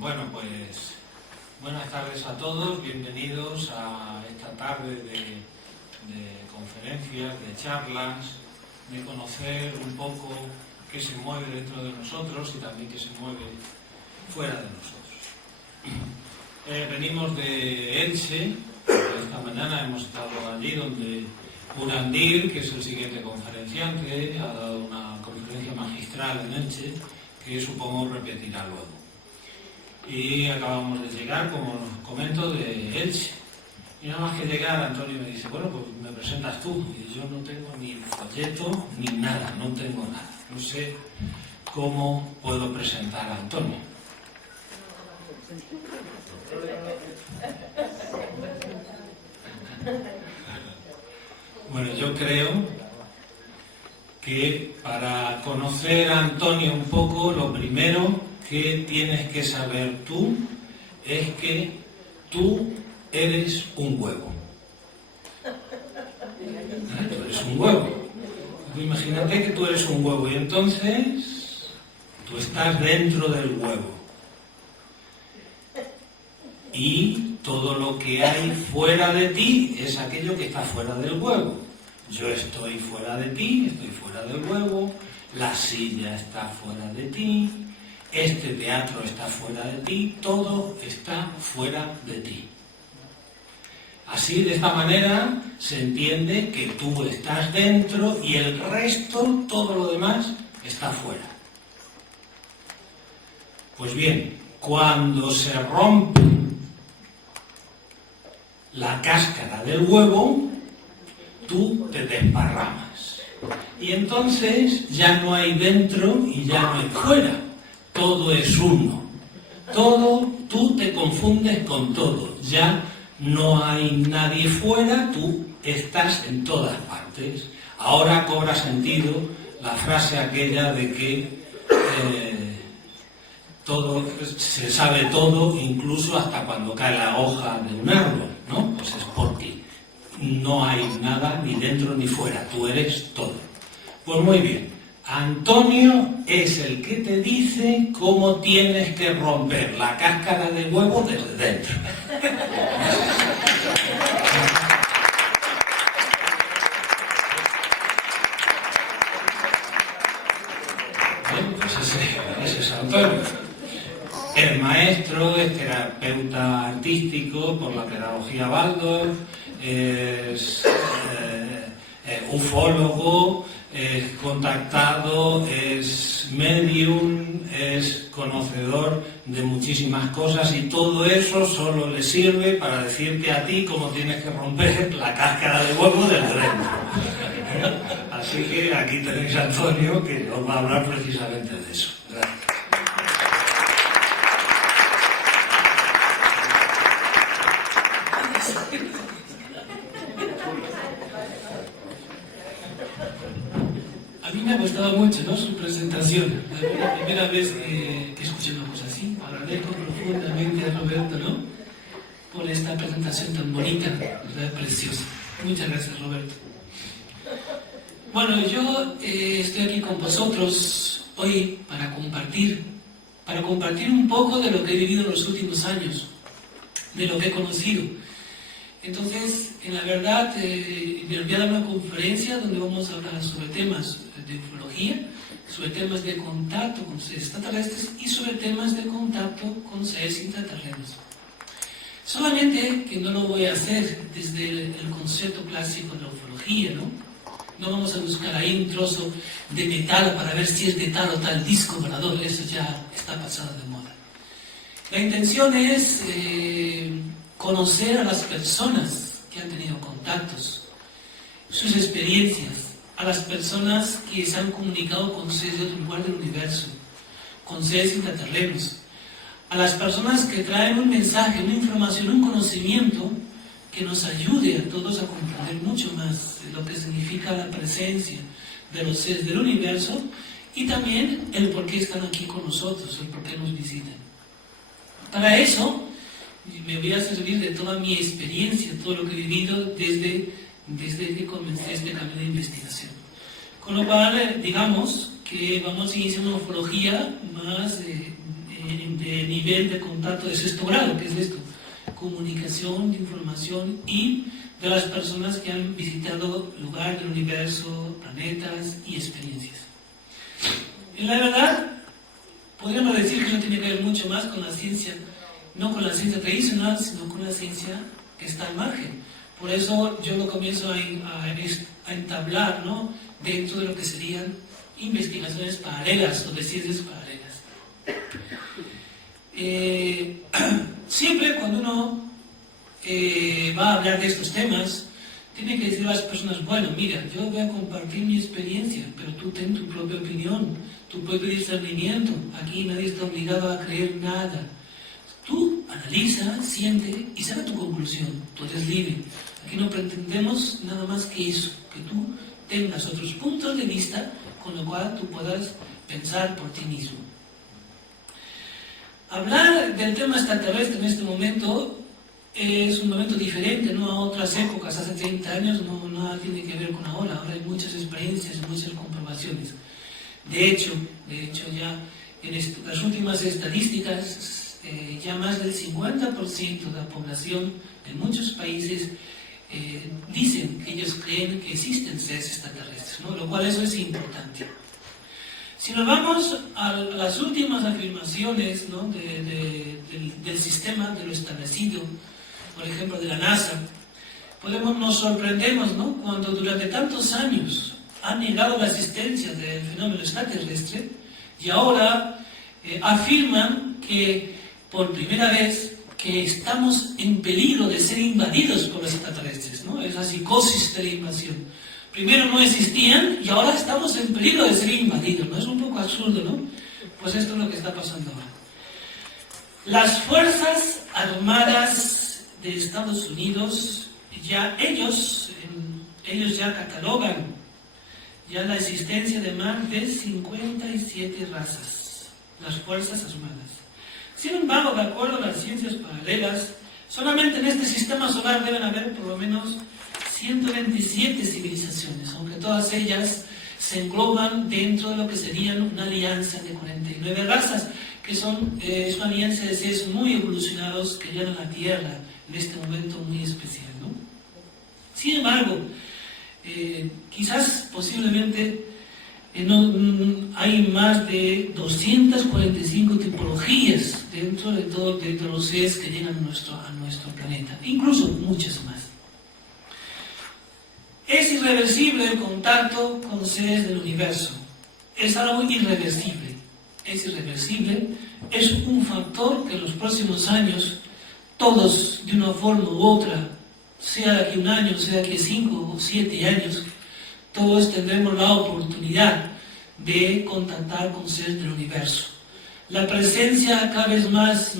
Bueno, pues buenas tardes a todos, bienvenidos a esta tarde de conferencias, de charlas, de conocer un poco qué se mueve dentro de nosotros y también qué se mueve fuera de nosotros. Venimos de Elche, esta mañana hemos estado allí donde Urandir, que es el siguiente conferenciante, ha dado una conferencia magistral en Elche, que supongo repetirá luego. Y acabamos de llegar, como os comento, de Elche. Y nada más que llegar, Antonio me dice, bueno, pues me presentas tú. Y yo no tengo ni folleto ni nada, no tengo nada. No sé cómo puedo presentar a Antonio. Bueno, yo creo que para conocer a Antonio un poco, lo primero que tienes que saber tú es que tú eres un huevo. Tú eres un huevo. Imagínate que tú eres un huevo y entonces tú estás dentro del huevo. Y todo lo que hay fuera de ti es aquello que está fuera del huevo. Yo estoy fuera de ti, estoy fuera del huevo, la silla está fuera de ti, este teatro está fuera de ti, todo está fuera de ti. Así, de esta manera, se entiende que tú estás dentro y el resto, todo lo demás, está fuera. Pues bien, cuando se rompe la cáscara del huevo, tú te desparramas. Y entonces ya no hay dentro y ya no hay fuera. Todo es uno. Todo, tú te confundes con todo. Ya no hay nadie fuera, tú estás en todas partes. Ahora cobra sentido la frase aquella de que todo, se sabe todo, incluso hasta cuando cae la hoja de un árbol, ¿no? Pues es porque no hay nada ni dentro ni fuera, tú eres todo. Pues muy bien, Antonio es el que te dice cómo tienes que romper la cáscara de huevo desde dentro. Bueno, pues ese es Antonio. Es maestro, es terapeuta artístico por la pedagogía Waldorf, es ufólogo, es contactado, es medium, es conocedor de muchísimas cosas y todo eso solo le sirve para decirte a ti cómo tienes que romper la cáscara de huevo del dentro. Así que aquí tenéis a Antonio que os va a hablar precisamente de eso. Gracias. A mí me ha gustado mucho, ¿no?, su presentación. La primera vez que escuché una cosa así. Agradezco profundamente a Roberto, ¿no?, por esta presentación tan bonita, ¿verdad?, preciosa. Muchas gracias, Roberto. Bueno, yo estoy aquí con vosotros hoy para compartir un poco de lo que he vivido en los últimos años, de lo que he conocido. Entonces, en la verdad, les voy a dar una conferencia donde vamos a hablar sobre temas de ufología, sobre temas de contacto con seres extraterrestres y sobre temas de contacto con seres intraterrenos. Solamente que no lo voy a hacer desde el concepto clásico de la ufología, ¿no? No vamos a buscar ahí un trozo de metal para ver si es de tal o tal disco volador, eso ya está pasado de moda. La intención es conocer a las personas que han tenido contactos, sus experiencias, a las personas que se han comunicado con seres de otro lugar del universo, con seres intraterrenos, a las personas que traen un mensaje, una información, un conocimiento que nos ayude a todos a comprender mucho más de lo que significa la presencia de los seres del universo y también el por qué están aquí con nosotros, el por qué nos visitan. Para eso me voy a servir de toda mi experiencia, todo lo que he vivido desde que comencé este camino de investigación. Con lo cual, digamos que vamos a iniciar una ufología más de nivel de contacto de sexto grado, que es esto, comunicación, información y de las personas que han visitado lugares del universo, planetas y experiencias. Y la verdad, podríamos decir que no tiene que ver mucho más con la ciencia, no con la ciencia tradicional, sino con la ciencia que está al margen. Por eso yo lo comienzo a entablar, ¿no?, dentro de lo que serían investigaciones paralelas o de ciencias paralelas. Siempre cuando uno va a hablar de estos temas, tiene que decir a las personas, bueno, mira, yo voy a compartir mi experiencia, pero tú ten tu propia opinión, tu propio discernimiento. Aquí nadie está obligado a creer nada. Tú analiza, siente y saca tu conclusión. Tú eres libre. Aquí no pretendemos nada más que eso, que tú tengas otros puntos de vista con lo cual tú puedas pensar por ti mismo. Hablar del tema extraterrestre en este momento es un momento diferente, no a otras épocas, hace 30 años no nada tiene que ver con ahora. Ahora hay muchas experiencias, muchas comprobaciones. De hecho ya en las últimas estadísticas, ya más del 50% de la población en muchos países dicen que ellos creen que existen seres extraterrestres, ¿no? Lo cual eso es importante. Si nos vamos a las últimas afirmaciones, ¿no?, del sistema, de lo establecido, por ejemplo de la NASA, nos sorprendemos, ¿no?, cuando durante tantos años han negado la existencia del fenómeno extraterrestre y ahora afirman que por primera vez que estamos en peligro de ser invadidos por los extraterrestres, ¿no? Esa psicosis de la invasión. Primero no existían y ahora estamos en peligro de ser invadidos, ¿no? Es un poco absurdo, ¿no? Pues esto es lo que está pasando ahora. Las Fuerzas Armadas de Estados Unidos, ellos ya catalogan ya la existencia de más de 57 razas, las Fuerzas Armadas. Sin embargo, de acuerdo a las ciencias paralelas, solamente en este sistema solar deben haber por lo menos 127 civilizaciones, aunque todas ellas se engloban dentro de lo que serían una alianza de 49 razas, que es una alianza de seres muy evolucionados que llenan la Tierra en este momento muy especial, ¿no? Sin embargo, quizás posiblemente hay más de 245 tipologías dentro de los seres que llegan a nuestro planeta, incluso muchas más. Es irreversible el contacto con seres del universo. Es algo irreversible. Es irreversible. Es un factor que en los próximos años, todos de una forma u otra, sea de aquí un año, sea de aquí 5 o 7 años, todos tendremos la oportunidad de contactar con seres del universo. La presencia cada vez más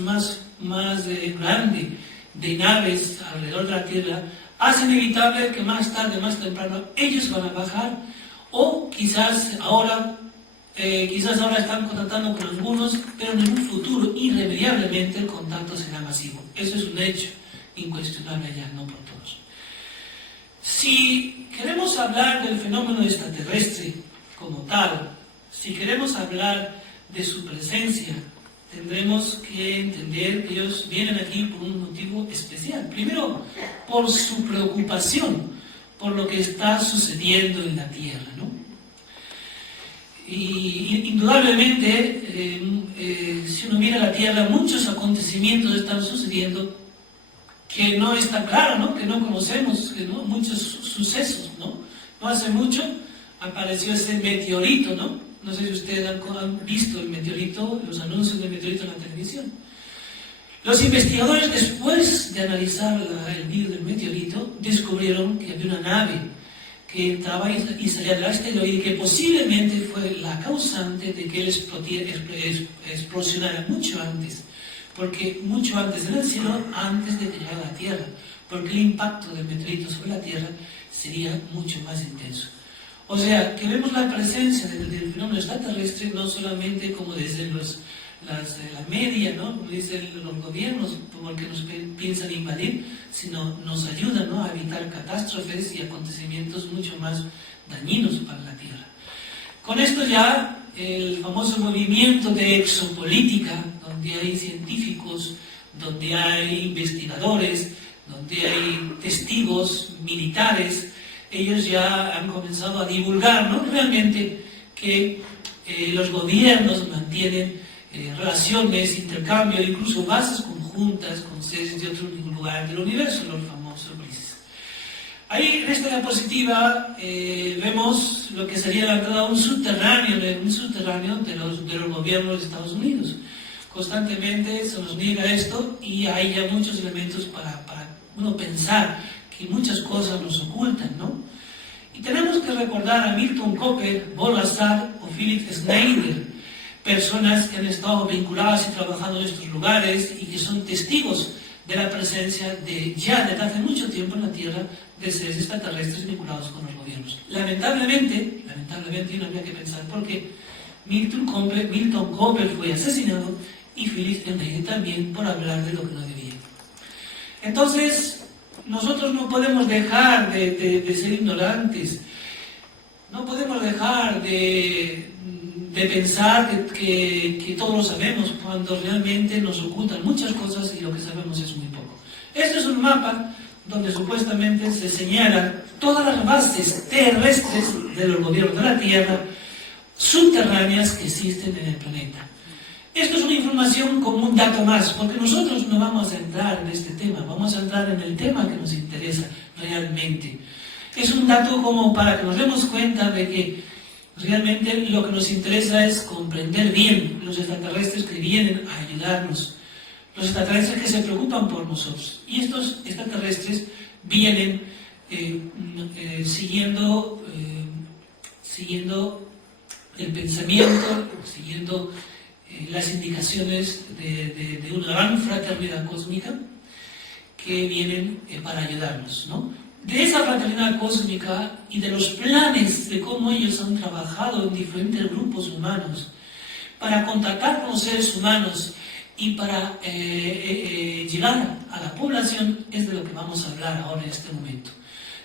grande de naves alrededor de la Tierra hace inevitable que más tarde, más temprano, ellos van a bajar, o quizás ahora están contactando con algunos, pero en un futuro irremediablemente el contacto será masivo. Eso es un hecho incuestionable ya, no por todos. Si queremos hablar del fenómeno extraterrestre como tal, si queremos hablar de su presencia, tendremos que entender que ellos vienen aquí por un motivo especial. Primero, por su preocupación por lo que está sucediendo en la Tierra, ¿no? Y indudablemente, si uno mira la Tierra, muchos acontecimientos están sucediendo que no está claro, ¿no?, que no conocemos, muchos sucesos, ¿no? No hace mucho apareció ese meteorito, ¿no? No sé si ustedes han visto el meteorito, los anuncios del meteorito en la televisión. Los investigadores, después de analizar el vídeo del meteorito, descubrieron que había una nave que entraba y salía del asteroide y que posiblemente fue la causante de que él explosionara mucho antes, porque mucho antes en el cielo, antes de que llegara a la Tierra, porque el impacto del meteorito sobre la Tierra sería mucho más intenso. O sea, que vemos la presencia del fenómeno extraterrestre no solamente como desde la media, ¿no?, como dicen los gobiernos, como el que nos piensan invadir, sino nos ayudan, ¿no?, a evitar catástrofes y acontecimientos mucho más dañinos para la Tierra. Con esto ya el famoso movimiento de exopolítica, donde hay científicos, donde hay investigadores, donde hay testigos militares. Ellos ya han comenzado a divulgar, ¿no?, realmente que los gobiernos mantienen relaciones, intercambio, incluso bases conjuntas con seres de otros lugares del universo, los famosos BRICS. Ahí en esta diapositiva vemos lo que sería la entrada a un subterráneo de los gobiernos de Estados Unidos. Constantemente se nos niega esto y hay ya muchos elementos para uno pensar que muchas cosas nos ocultan, ¿no? Y tenemos que recordar a Milton Cooper, Paul Assad o Philip Schneider, personas que han estado vinculadas y trabajando en estos lugares y que son testigos de la presencia ya desde hace mucho tiempo en la Tierra de seres extraterrestres vinculados con los gobiernos. Lamentablemente, y no habría que pensar por qué, Milton Cooper fue asesinado y Philip Schneider también por hablar de lo que no debía. Entonces, nosotros no podemos dejar de ser ignorantes, no podemos dejar de pensar que todo lo sabemos cuando realmente nos ocultan muchas cosas y lo que sabemos es muy poco. Este es un mapa donde supuestamente se señalan todas las bases terrestres de los gobiernos de la Tierra subterráneas que existen en el planeta. Esto es una información como un dato más, porque nosotros no vamos a entrar en este tema, vamos a entrar en el tema que nos interesa realmente. Es un dato como para que nos demos cuenta de que realmente lo que nos interesa es comprender bien los extraterrestres que vienen a ayudarnos, los extraterrestres que se preocupan por nosotros. Y estos extraterrestres vienen siguiendo el pensamiento, siguiendo las indicaciones de una gran fraternidad cósmica que vienen para ayudarnos, ¿no? De esa fraternidad cósmica y de los planes de cómo ellos han trabajado en diferentes grupos humanos para contactar con los seres humanos y para llegar a la población, es de lo que vamos a hablar ahora en este momento.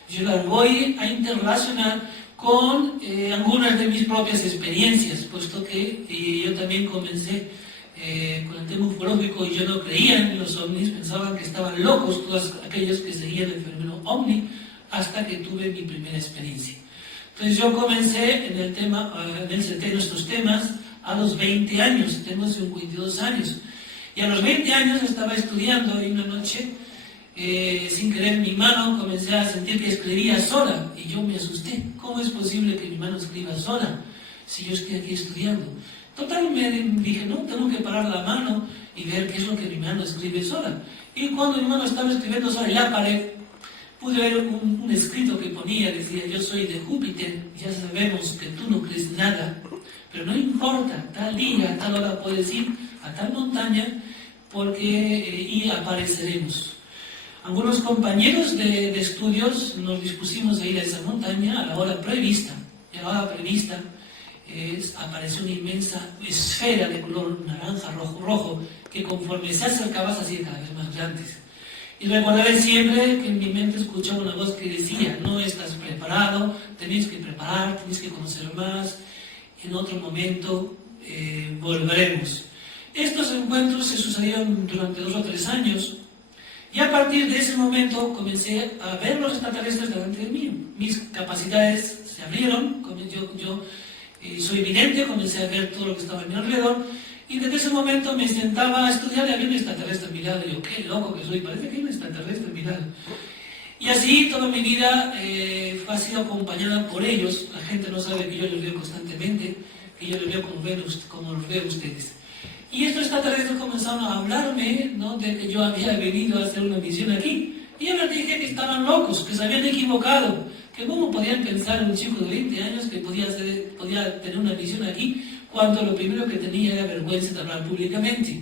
Yo las voy a interrelacionar con algunas de mis propias experiencias, puesto que yo también comencé con el tema ufológico y yo no creía en los ovnis, pensaban que estaban locos todos aquellos que seguían el fenómeno ovni, hasta que tuve mi primera experiencia. Entonces yo comencé en el tema, en estos temas a los 20 años, tengo 52 años, y a los 20 años estaba estudiando y una noche, sin querer mi mano, comencé a sentir que escribía sola, y yo me asusté. ¿Cómo es posible que mi mano escriba sola si yo estoy aquí estudiando? Total, me dije, no, tengo que parar la mano y ver qué es lo que mi mano escribe sola. Y cuando mi mano estaba escribiendo sola, ya paré, pude ver un escrito que ponía, decía, yo soy de Júpiter, ya sabemos que tú no crees nada, pero no importa, tal día, a tal hora puedes ir a tal montaña, y apareceremos. Algunos compañeros de estudios nos dispusimos a ir a esa montaña a la hora prevista, y a la hora prevista apareció una inmensa esfera de color naranja, rojo, que conforme se acercaba se hacía cada vez más grandes. Y recordaré siempre que en mi mente escuchaba una voz que decía, no estás preparado, tenéis que preparar, tenéis que conocer más, en otro momento volveremos. Estos encuentros se sucedieron durante 2 o 3 años, y a partir de ese momento comencé a ver los extraterrestres delante de mí. Mis capacidades se abrieron, yo soy evidente, comencé a ver todo lo que estaba a mi alrededor, y desde ese momento me sentaba a estudiar y había un extraterrestre a mi lado. Y yo, qué loco que soy, parece que hay un extraterrestre a mi lado. Y así toda mi vida ha sido acompañada por ellos. La gente no sabe que yo los veo constantemente, que yo los veo como los veo ustedes. Y estos extraterrestres comenzaron a hablarme, ¿no?, de que yo había venido a hacer una misión aquí. Y yo les dije que estaban locos, que se habían equivocado, que cómo podían pensar un chico de 20 años que podía tener una misión aquí, cuando lo primero que tenía era vergüenza de hablar públicamente.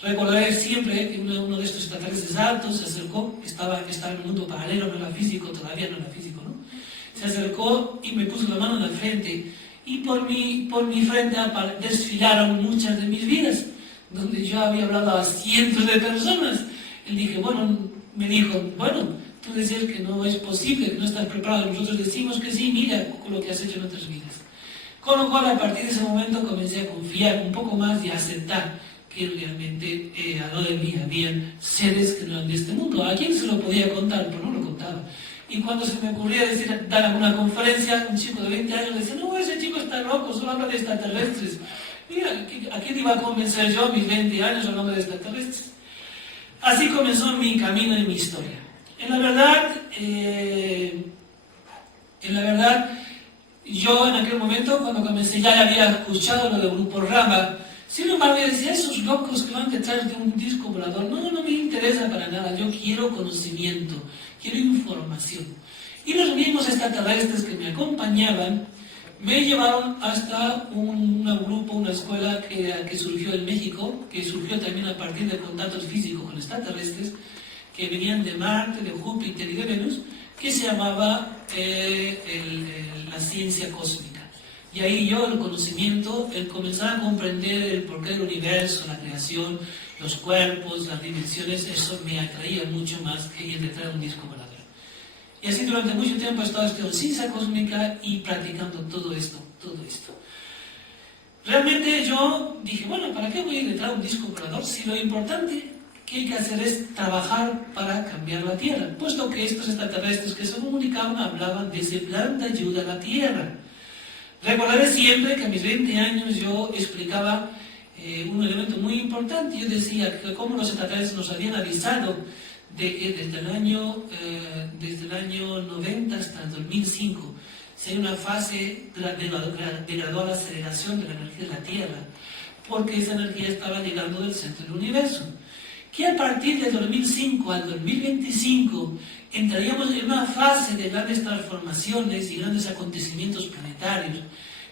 Recordaré siempre que uno de estos extraterrestres altos se acercó, estaba en un mundo paralelo, no era físico, todavía no era físico, ¿no? Se acercó y me puso la mano en la frente, y por mi frente desfilaron muchas de mis vidas, donde yo había hablado a cientos de personas. Él me dijo, tú decías que no es posible, que no estás preparado, nosotros decimos que sí, mira lo que has hecho en otras vidas. Con lo cual, a partir de ese momento comencé a confiar un poco más y a aceptar que realmente al lado de mí habían seres que no eran de este mundo. ¿A quién se lo podía contar? Pues no lo contaba. Y cuando se me ocurría dar alguna conferencia, un chico de 20 años decía, no, ese chico está loco, solo habla de extraterrestres. Mira, ¿a quién iba a convencer yo a mis 20 años hablando de extraterrestres? Así comenzó mi camino y mi historia. En la verdad, yo en aquel momento, cuando comencé, ya había escuchado lo del grupo Rama. Sin embargo, yo decía, esos locos que van detrás de un disco volador, no me interesa para nada. Yo quiero conocimiento, quiero información. Y los mismos extraterrestres que me acompañaban me llevaron hasta un grupo, una escuela que surgió en México, que surgió también a partir de contactos físicos con extraterrestres, que venían de Marte, de Júpiter y de Venus, que se llamaba la ciencia cósmica. Y ahí yo, el conocimiento, el comenzar a comprender el porqué del universo, la creación, los cuerpos, las dimensiones, eso me atraía mucho más que ir detrás de un disco volador. Y así durante mucho tiempo he estado estudiando ciencia cósmica y practicando todo esto. Realmente yo dije, bueno, ¿para qué voy a ir detrás de un disco volador si lo importante que hay que hacer es trabajar para cambiar la Tierra? Puesto que estos extraterrestres que se comunicaban hablaban de ese plan de ayuda a la Tierra. Recordaré siempre que a mis 20 años yo explicaba un elemento muy importante. Yo decía que cómo los extraterrestres nos habían avisado de que desde el año 90 hasta el 2005 sería una fase de gradual aceleración de la energía de la Tierra, porque esa energía estaba llegando del centro del universo. Que a partir del 2005 al 2025 entraríamos en una fase de grandes transformaciones y grandes acontecimientos planetarios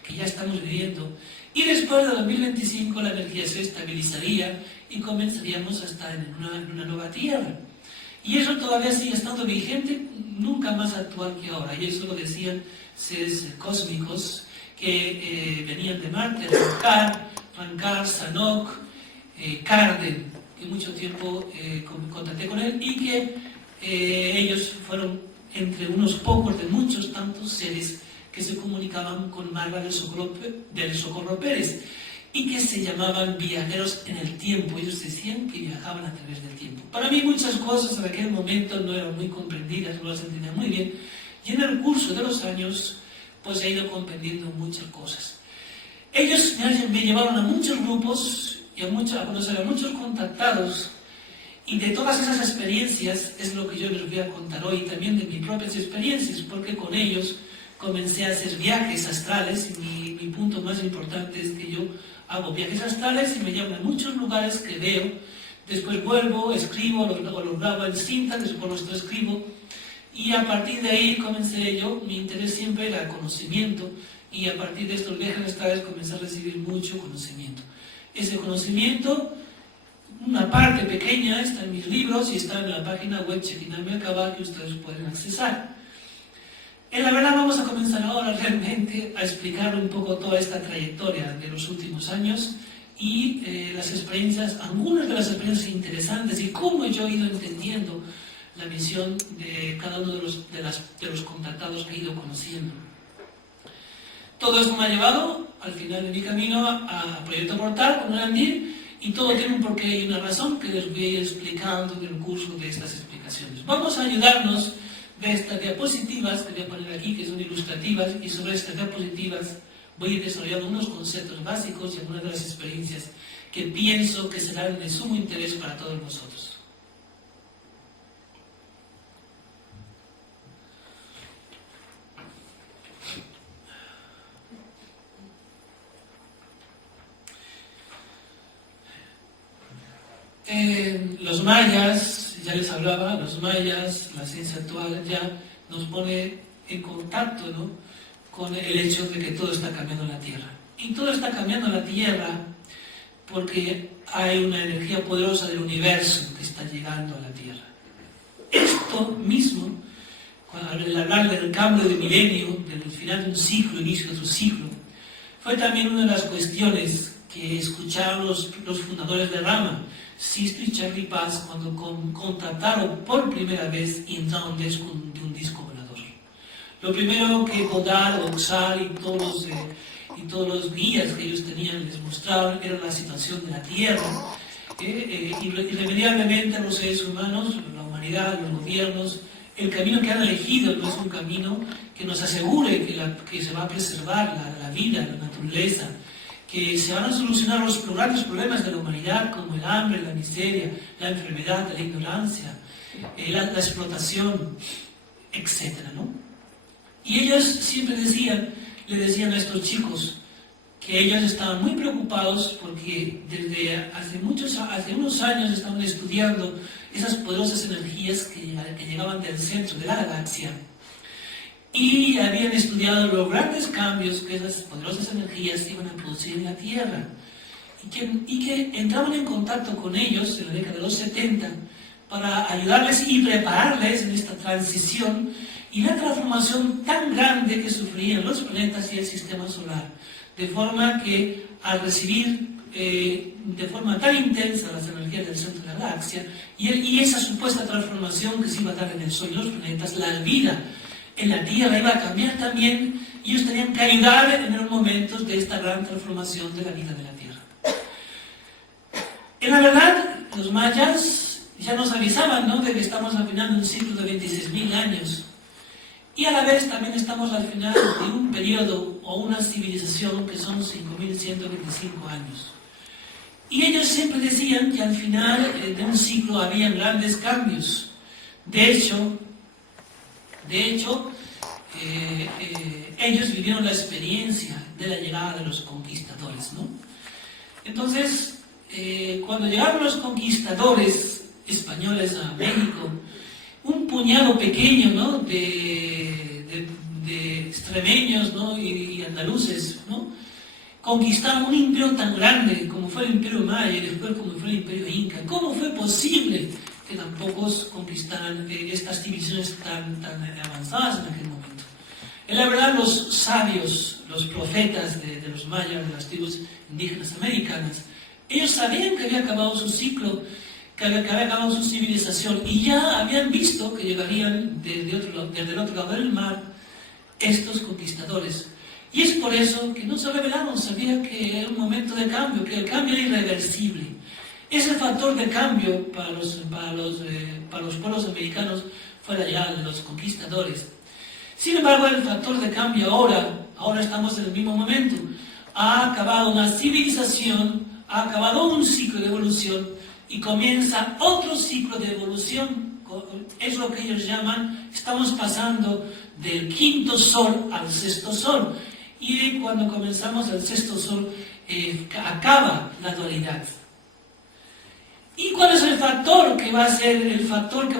que ya estamos viviendo, y después del 2025 la energía se estabilizaría y comenzaríamos a estar en una nueva Tierra. Y eso todavía sigue estando vigente, nunca más actual que ahora. Y eso lo decían seres cósmicos que venían de Marte, Rankar, Sanok, Karden, que mucho tiempo contacté con él, y que ellos fueron entre unos pocos de muchos tantos seres que se comunicaban con Marga del Socorro Pérez y que se llamaban viajeros en el tiempo. Ellos decían que viajaban a través del tiempo. Para mí muchas cosas en aquel momento no eran muy comprendidas, no las entendía muy bien, y en el curso de los años pues he ido comprendiendo muchas cosas. Ellos me llevaron a muchos grupos y a conocer a muchos contactados, y de todas esas experiencias es lo que yo les voy a contar hoy, también de mis propias experiencias, porque con ellos comencé a hacer viajes astrales, y mi punto más importante es que yo hago viajes astrales y me llevan a muchos lugares que veo, después vuelvo, escribo, los grabo en cinta, después los transcribo, y a partir de ahí comencé yo, mi interés siempre era conocimiento, y a partir de estos viajes astrales comencé a recibir mucho conocimiento. Ese conocimiento, una parte pequeña, está en mis libros y está en la página web Shekinah Merkabah, que ustedes pueden accesar. En la verdad vamos a comenzar ahora realmente a explicar un poco toda esta trayectoria de los últimos años y las experiencias, algunas de las experiencias interesantes y cómo yo he ido entendiendo la misión de cada uno de los contactados que he ido conociendo. Todo esto me ha llevado al final de mi camino a Proyecto Portal con Andir, y todo tiene un porqué y una razón que les voy a ir explicando en el curso de estas explicaciones. Vamos a ayudarnos de estas diapositivas que voy a poner aquí, que son ilustrativas, y sobre estas diapositivas voy a ir desarrollando unos conceptos básicos y algunas de las experiencias que pienso que serán de sumo interés para todos nosotros. Los mayas, ya les hablaba, los mayas, la ciencia actual ya nos pone en contacto, ¿no?, con el hecho de que todo está cambiando en la Tierra. Y todo está cambiando en la Tierra porque hay una energía poderosa del universo que está llegando a la Tierra. Esto mismo, al hablar del cambio de milenio, del final de un ciclo, inicio de otro ciclo, fue también una de las cuestiones que escucharon los fundadores de Rama, Sisto y Charlie Paz, cuando contactaron por primera vez y entraron de un disco volador. Lo primero que Godard, Oxal y todos y todos los guías que ellos tenían les mostraban era la situación de la Tierra. Irremediablemente los seres humanos, la humanidad, los gobiernos, el camino que han elegido no es un camino que nos asegure que se va a preservar la vida, la naturaleza, que se van a solucionar los grandes problemas de la humanidad como el hambre, la miseria, la enfermedad, la ignorancia, la explotación, etc., ¿no? Y ellos siempre le decían a estos chicos que ellos estaban muy preocupados porque desde hace unos años estaban estudiando esas poderosas energías que llegaban del centro de la galaxia y habían estudiado los grandes cambios que esas poderosas energías iban a producir en la Tierra y que entraban en contacto con ellos en la década de los 70 para ayudarles y prepararles en esta transición y la transformación tan grande que sufrían los planetas y el sistema solar. De forma que al recibir de forma tan intensa las energías del centro de la galaxia y esa supuesta transformación que se iba a dar en el Sol y los planetas, la vida en la Tierra iba a cambiar también y ellos tenían que ayudar en los momentos de esta gran transformación de la vida de la Tierra. En la verdad, los mayas ya nos avisaban, ¿no?, de que estamos al final de un ciclo de 26.000 años. Y a la vez también estamos al final de un periodo o una civilización que son 5.125 años. Y ellos siempre decían que al final de un ciclo habían grandes cambios. De hecho, ellos vivieron la experiencia de la llegada de los conquistadores, ¿no? Entonces, cuando llegaron los conquistadores españoles a México, un puñado pequeño, ¿no?, de extremeños, ¿no?, y andaluces, ¿no?, conquistaron un imperio tan grande como fue el imperio maya y después como fue el imperio inca. ¿Cómo fue posible que tan pocos conquistaran estas civilizaciones tan avanzadas en aquel momento? En la verdad, los sabios, los profetas de los mayas, de las tribus indígenas americanas, ellos sabían que había acabado su ciclo, que había acabado su civilización y ya habían visto que llegarían desde el otro lado del mar estos conquistadores. Y es por eso que no se rebelaron, sabían que era un momento de cambio, que el cambio era irreversible. Ese factor de cambio para los pueblos americanos fue la llegada de los conquistadores. Sin embargo, el factor de cambio ahora estamos en el mismo momento. Ha acabado una civilización, ha acabado un ciclo de evolución y comienza otro ciclo de evolución. Es lo que ellos llaman, estamos pasando del quinto sol al sexto sol. Y cuando comenzamos el sexto sol, acaba la dualidad. ¿Y cuál es el factor que va a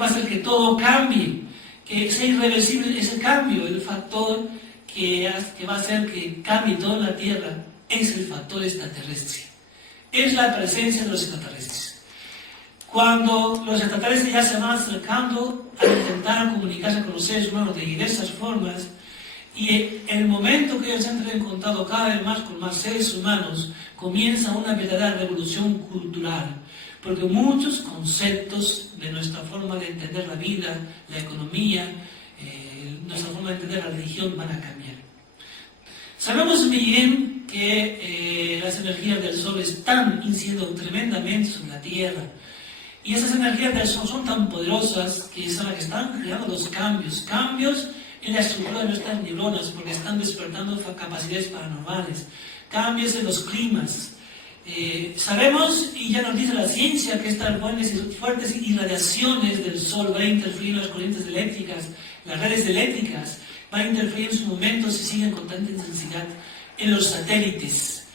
ser que todo cambie? Que sea irreversible ese cambio. El factor que va a hacer que cambie toda la Tierra es el factor extraterrestre. Es la presencia de los extraterrestres. Cuando los extraterrestres ya se van acercando a intentar comunicarse con los seres humanos de diversas formas, y en el momento que ellos entran en contacto cada vez más con más seres humanos, comienza una verdadera revolución cultural, porque muchos conceptos de nuestra forma de entender la vida, la economía, nuestra forma de entender la religión van a cambiar. Sabemos muy bien que las energías del Sol están incidiendo tremendamente sobre la Tierra, y esas energías del Sol son tan poderosas que son las que están creando los cambios en la estructura de nuestras neuronas, porque están despertando capacidades paranormales, cambios en los climas. Sabemos, y ya nos dice la ciencia, que estas fuertes irradiaciones del Sol van a interferir en las corrientes eléctricas, las redes eléctricas, van a interferir en su momento si siguen con tanta intensidad en los satélites.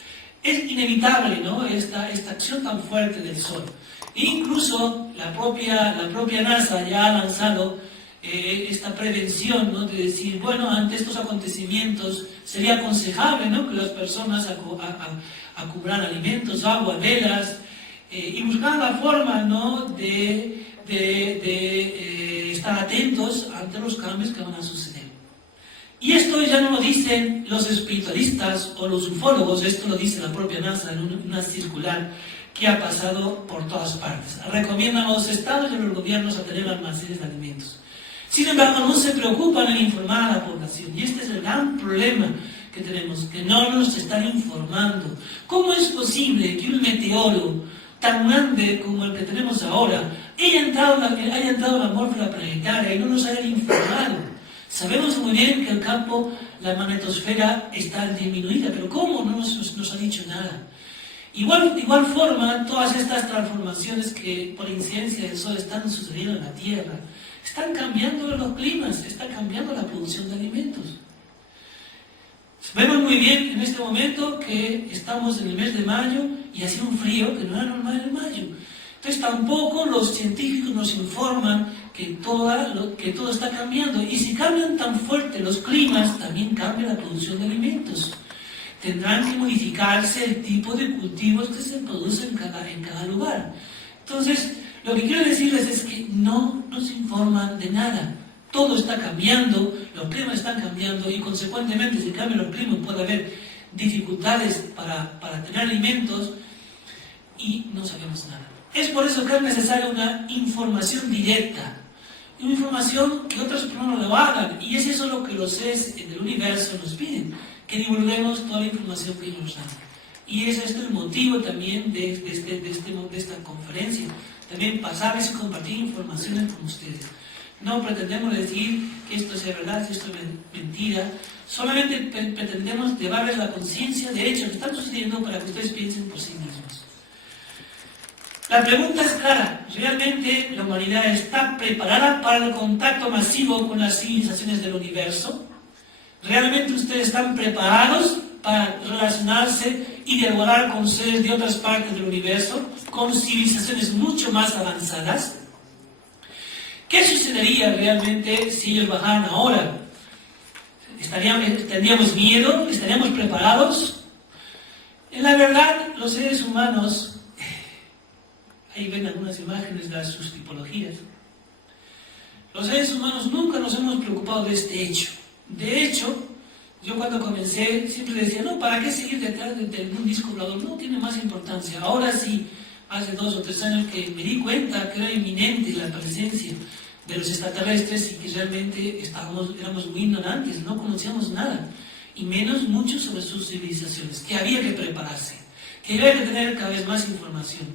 Es inevitable, ¿no?, esta acción tan fuerte del Sol. E incluso la propia NASA ya ha lanzado esta prevención, ¿no?, de decir, bueno, ante estos acontecimientos sería aconsejable, ¿no?, que las personas acumularan alimentos, agua, velas, y buscar la forma, ¿no?, de estar atentos ante los cambios que van a suceder. Y esto ya no lo dicen los espiritualistas o los ufólogos, esto lo dice la propia NASA en una circular que ha pasado por todas partes. Recomiendan a los estados y a los gobiernos a tener almacenes de alimentos. Sin embargo, no se preocupan en informar a la población. Y este es el gran problema que tenemos, que no nos están informando. ¿Cómo es posible que un meteoro tan grande como el que tenemos ahora haya entrado en la atmósfera planetaria y no nos hayan informado? Sabemos muy bien que el campo, la magnetosfera, está disminuida, pero ¿cómo no nos ha dicho nada? De igual forma, todas estas transformaciones que por incidencia del Sol están sucediendo en la Tierra, están cambiando los climas, están cambiando la producción de alimentos. Vemos muy bien en este momento que estamos en el mes de mayo y hace un frío que no era normal en mayo. Entonces tampoco los científicos nos informan que todo está cambiando. Y si cambian tan fuerte los climas, también cambia la producción de alimentos. Tendrán que modificarse el tipo de cultivos que se producen en cada lugar. Entonces, lo que quiero decirles es que no nos informan de nada. Todo está cambiando, los climas están cambiando y consecuentemente si cambian los climas puede haber dificultades para tener alimentos y no sabemos nada. Es por eso que es necesaria una información directa, una información que otras personas no lo hagan, y es eso lo que los seres del universo nos piden, que divulguemos toda la información que ellos nos dan. Y ese es el motivo también de esta conferencia, también pasarles y compartir informaciones con ustedes. No pretendemos decir que esto sea verdad, que esto es mentira, solamente pretendemos llevarles la conciencia de hechos que están sucediendo para que ustedes piensen por sí mismos. La pregunta es clara, ¿realmente la humanidad está preparada para el contacto masivo con las civilizaciones del universo? ¿Realmente ustedes están preparados para relacionarse y dialogar con seres de otras partes del universo, con civilizaciones mucho más avanzadas? ¿Qué sucedería realmente si ellos bajaran ahora? ¿Tendríamos miedo? ¿Estaríamos preparados? En la verdad, los seres humanos, ahí ven algunas imágenes de sus tipologías, los seres humanos nunca nos hemos preocupado de este hecho. De hecho, yo cuando comencé siempre decía, no, ¿para qué seguir detrás de un disco volador? No tiene más importancia. Ahora sí, hace 2 o 3 años que me di cuenta que era inminente la presencia de los extraterrestres y que realmente éramos muy ignorantes, no conocíamos nada, y menos mucho sobre sus civilizaciones, que había que prepararse, que había que tener cada vez más información,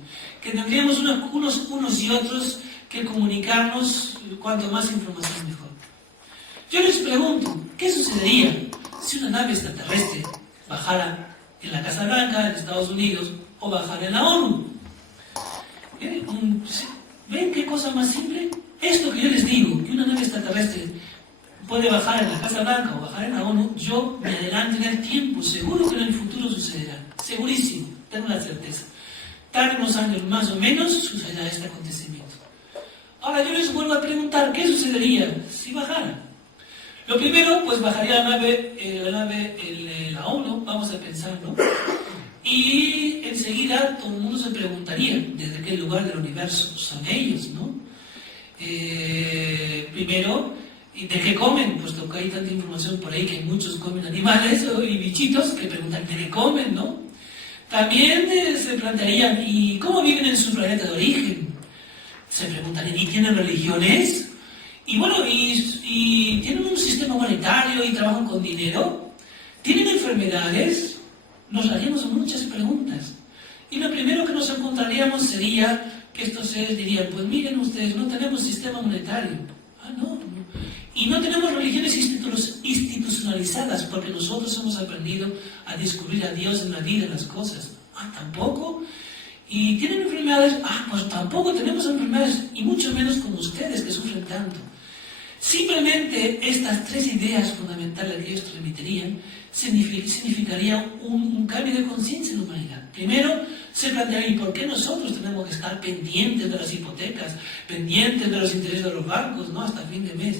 que tendríamos unos y otros que comunicarnos cuanto más información mejor. Yo les pregunto, ¿qué sucedería si una nave extraterrestre bajara en la Casa Blanca, en Estados Unidos, o bajara en la ONU? ¿Ven qué cosa más simple? Esto que yo les digo, que una nave extraterrestre puede bajar en la Casa Blanca o bajar en la ONU, yo me adelanto en el tiempo, seguro que en el futuro sucederá, segurísimo, tengo la certeza. Tarde unos años más o menos sucederá este acontecimiento. Ahora yo les vuelvo a preguntar, ¿qué sucedería si bajara? Lo primero, pues bajaría la la ONU, vamos a pensar, ¿no? Y enseguida todo el mundo se preguntaría, ¿desde qué lugar del universo son ellos, no? Primero, ¿de qué comen? Puesto que hay tanta información por ahí que muchos comen animales y bichitos que preguntan ¿de qué comen, no? También se plantearían, ¿y cómo viven en su planeta de origen? Se preguntarían, ¿y tienen religiones? Y bueno, ¿y tienen un sistema monetario y trabajan con dinero? ¿Tienen enfermedades? Nos haríamos muchas preguntas. Y lo primero que nos encontraríamos sería que estos seres dirían, pues miren ustedes, no tenemos sistema monetario. No. Y no tenemos religiones institucionalizadas, porque nosotros hemos aprendido a descubrir a Dios en la vida, en las cosas. Tampoco. ¿Y tienen enfermedades? Pues tampoco tenemos enfermedades, y mucho menos como ustedes que sufren tanto. Simplemente estas 3 ideas fundamentales que ellos transmitirían significaría un cambio de conciencia en la humanidad. Primero, se plantearía, ¿y por qué nosotros tenemos que estar pendientes de las hipotecas, pendientes de los intereses de los bancos, ¿no? Hasta el fin de mes?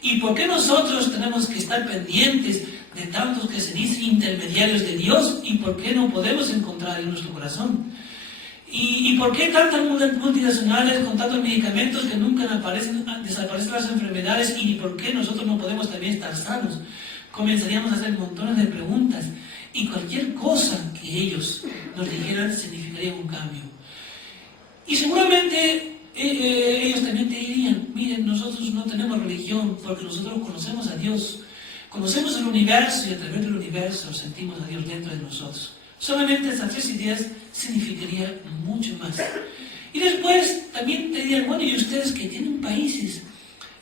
¿Y por qué nosotros tenemos que estar pendientes de tantos que se dicen intermediarios de Dios? ¿Y por qué no podemos encontrar en nuestro corazón? ¿Y por qué tantas multinacionales con tantos medicamentos que nunca desaparecen las enfermedades? ¿Y por qué nosotros no podemos también estar sanos? Comenzaríamos a hacer montones de preguntas y cualquier cosa que ellos nos dijeran significaría un cambio. Y seguramente ellos también te dirían, miren, nosotros no tenemos religión porque nosotros conocemos a Dios. Conocemos el universo y a través del universo sentimos a Dios dentro de nosotros. Solamente estas 3 ideas significaría mucho más. Y después también te dirían, bueno, y ustedes que tienen países,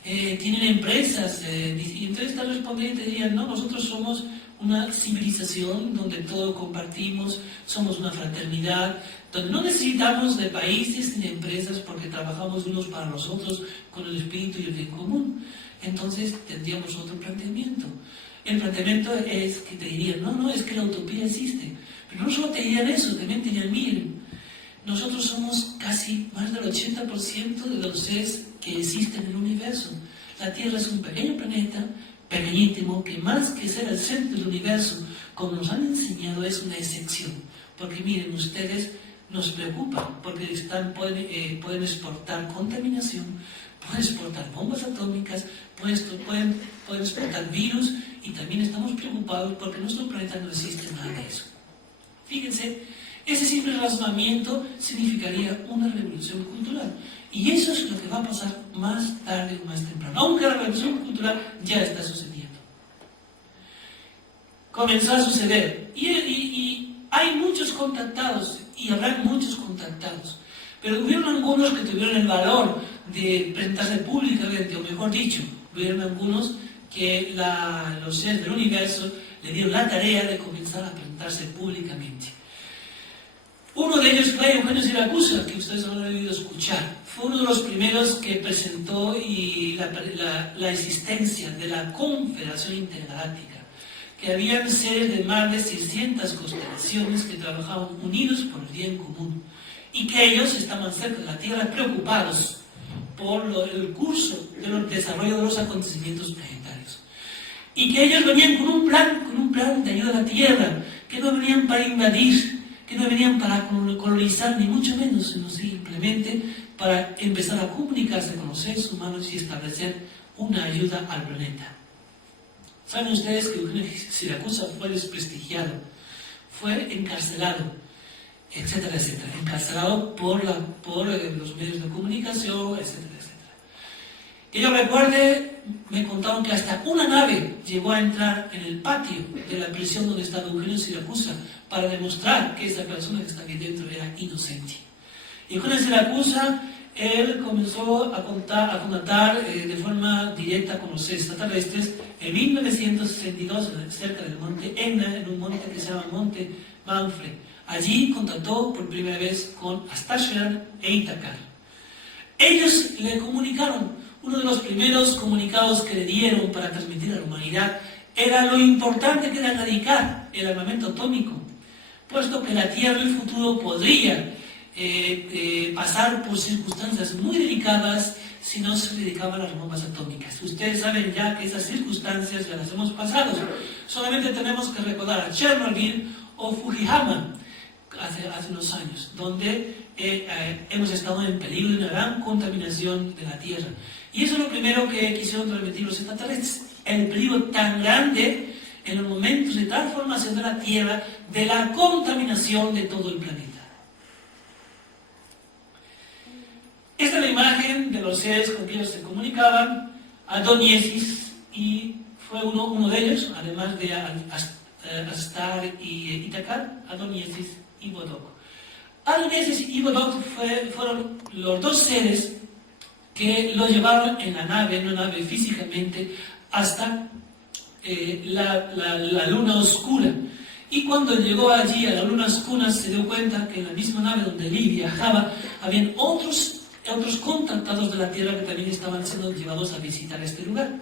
tienen empresas, y entonces tal responderían y te dirían, no, nosotros somos una civilización donde todo compartimos, somos una fraternidad, donde no necesitamos de países ni de empresas porque trabajamos unos para los otros con el espíritu y el bien común. Entonces tendríamos otro planteamiento. El planteamiento es que te dirían, no, es que la utopía existe. Pero no solo te dirían eso, también te dirían, miren, nosotros somos casi más del 80% de los seres que existen en el universo. La Tierra es un pequeño planeta, pequeñísimo, que más que ser el centro del universo, como nos han enseñado, es una excepción. Porque miren, ustedes nos preocupan, porque pueden exportar contaminación, pueden exportar bombas atómicas, pueden exportar virus, y también estamos preocupados porque en nuestro planeta no existe nada de eso. Fíjense, ese simple razonamiento significaría una revolución cultural. Y eso es lo que va a pasar más tarde o más temprano. Aunque la revolución cultural ya está sucediendo. Comenzó a suceder. Y hay muchos contactados, y habrá muchos contactados. Pero hubieron algunos que tuvieron el valor de presentarse públicamente, o mejor dicho, hubieron algunos que los seres del universo le dieron la tarea de comenzar a presentarse públicamente. Uno de ellos fue Eugenio Siracusa, que ustedes han debido escuchar. Fue uno de los primeros que presentó la existencia de la Confederación Intergaláctica, que habían seres de más de 600 constelaciones que trabajaban unidos por el bien común, y que ellos estaban cerca de la Tierra preocupados por el curso del desarrollo de los acontecimientos planetarios. Y que ellos venían con un plan de ayuda a la Tierra, que no venían para invadir, que no venían para colonizar, ni mucho menos, sino simplemente para empezar a comunicarse con los seres humanos y establecer una ayuda al planeta. Saben ustedes que Eugenio Siracusa fue desprestigiado, fue encarcelado, etcétera, etcétera, encarcelado por los medios de comunicación, etcétera, etcétera. Que yo recuerde, me contaron que hasta una nave llegó a entrar en el patio de la prisión donde estaba Eugenio Siracusa para demostrar que esa persona que está aquí dentro era inocente. Y Eugenio Siracusa, él comenzó a contactar de forma directa con los extraterrestres en 1962, cerca del monte Etna, en un monte que se llama Monte Manfred. Allí contactó por primera vez con Astashran e Ithakar. Ellos le comunicaron, uno de los primeros comunicados que le dieron para transmitir a la humanidad era lo importante que era erradicar el armamento atómico, puesto que la Tierra en el futuro podría pasar por circunstancias muy delicadas si no se dedicaban a las bombas atómicas. Ustedes saben ya que esas circunstancias ya las hemos pasado. Solamente tenemos que recordar a Chernobyl o Fukushima hace unos años, donde hemos estado en peligro de una gran contaminación de la Tierra. Y eso es lo primero que quisieron transmitir los extraterrestres, el peligro tan grande en los momentos de transformación de la Tierra, de la contaminación de todo el planeta. Esta es la imagen de los seres con quienes se comunicaban, Adoniesis, y fue uno de ellos, además de Astar y Ithakar, Adoniesis y Bodok. Adoniesis y Bodok fueron los dos seres que lo llevaron en una nave físicamente, hasta la luna oscura. Y cuando llegó allí a la luna oscura, se dio cuenta que en la misma nave donde él viajaba, habían otros contactados de la Tierra que también estaban siendo llevados a visitar este lugar.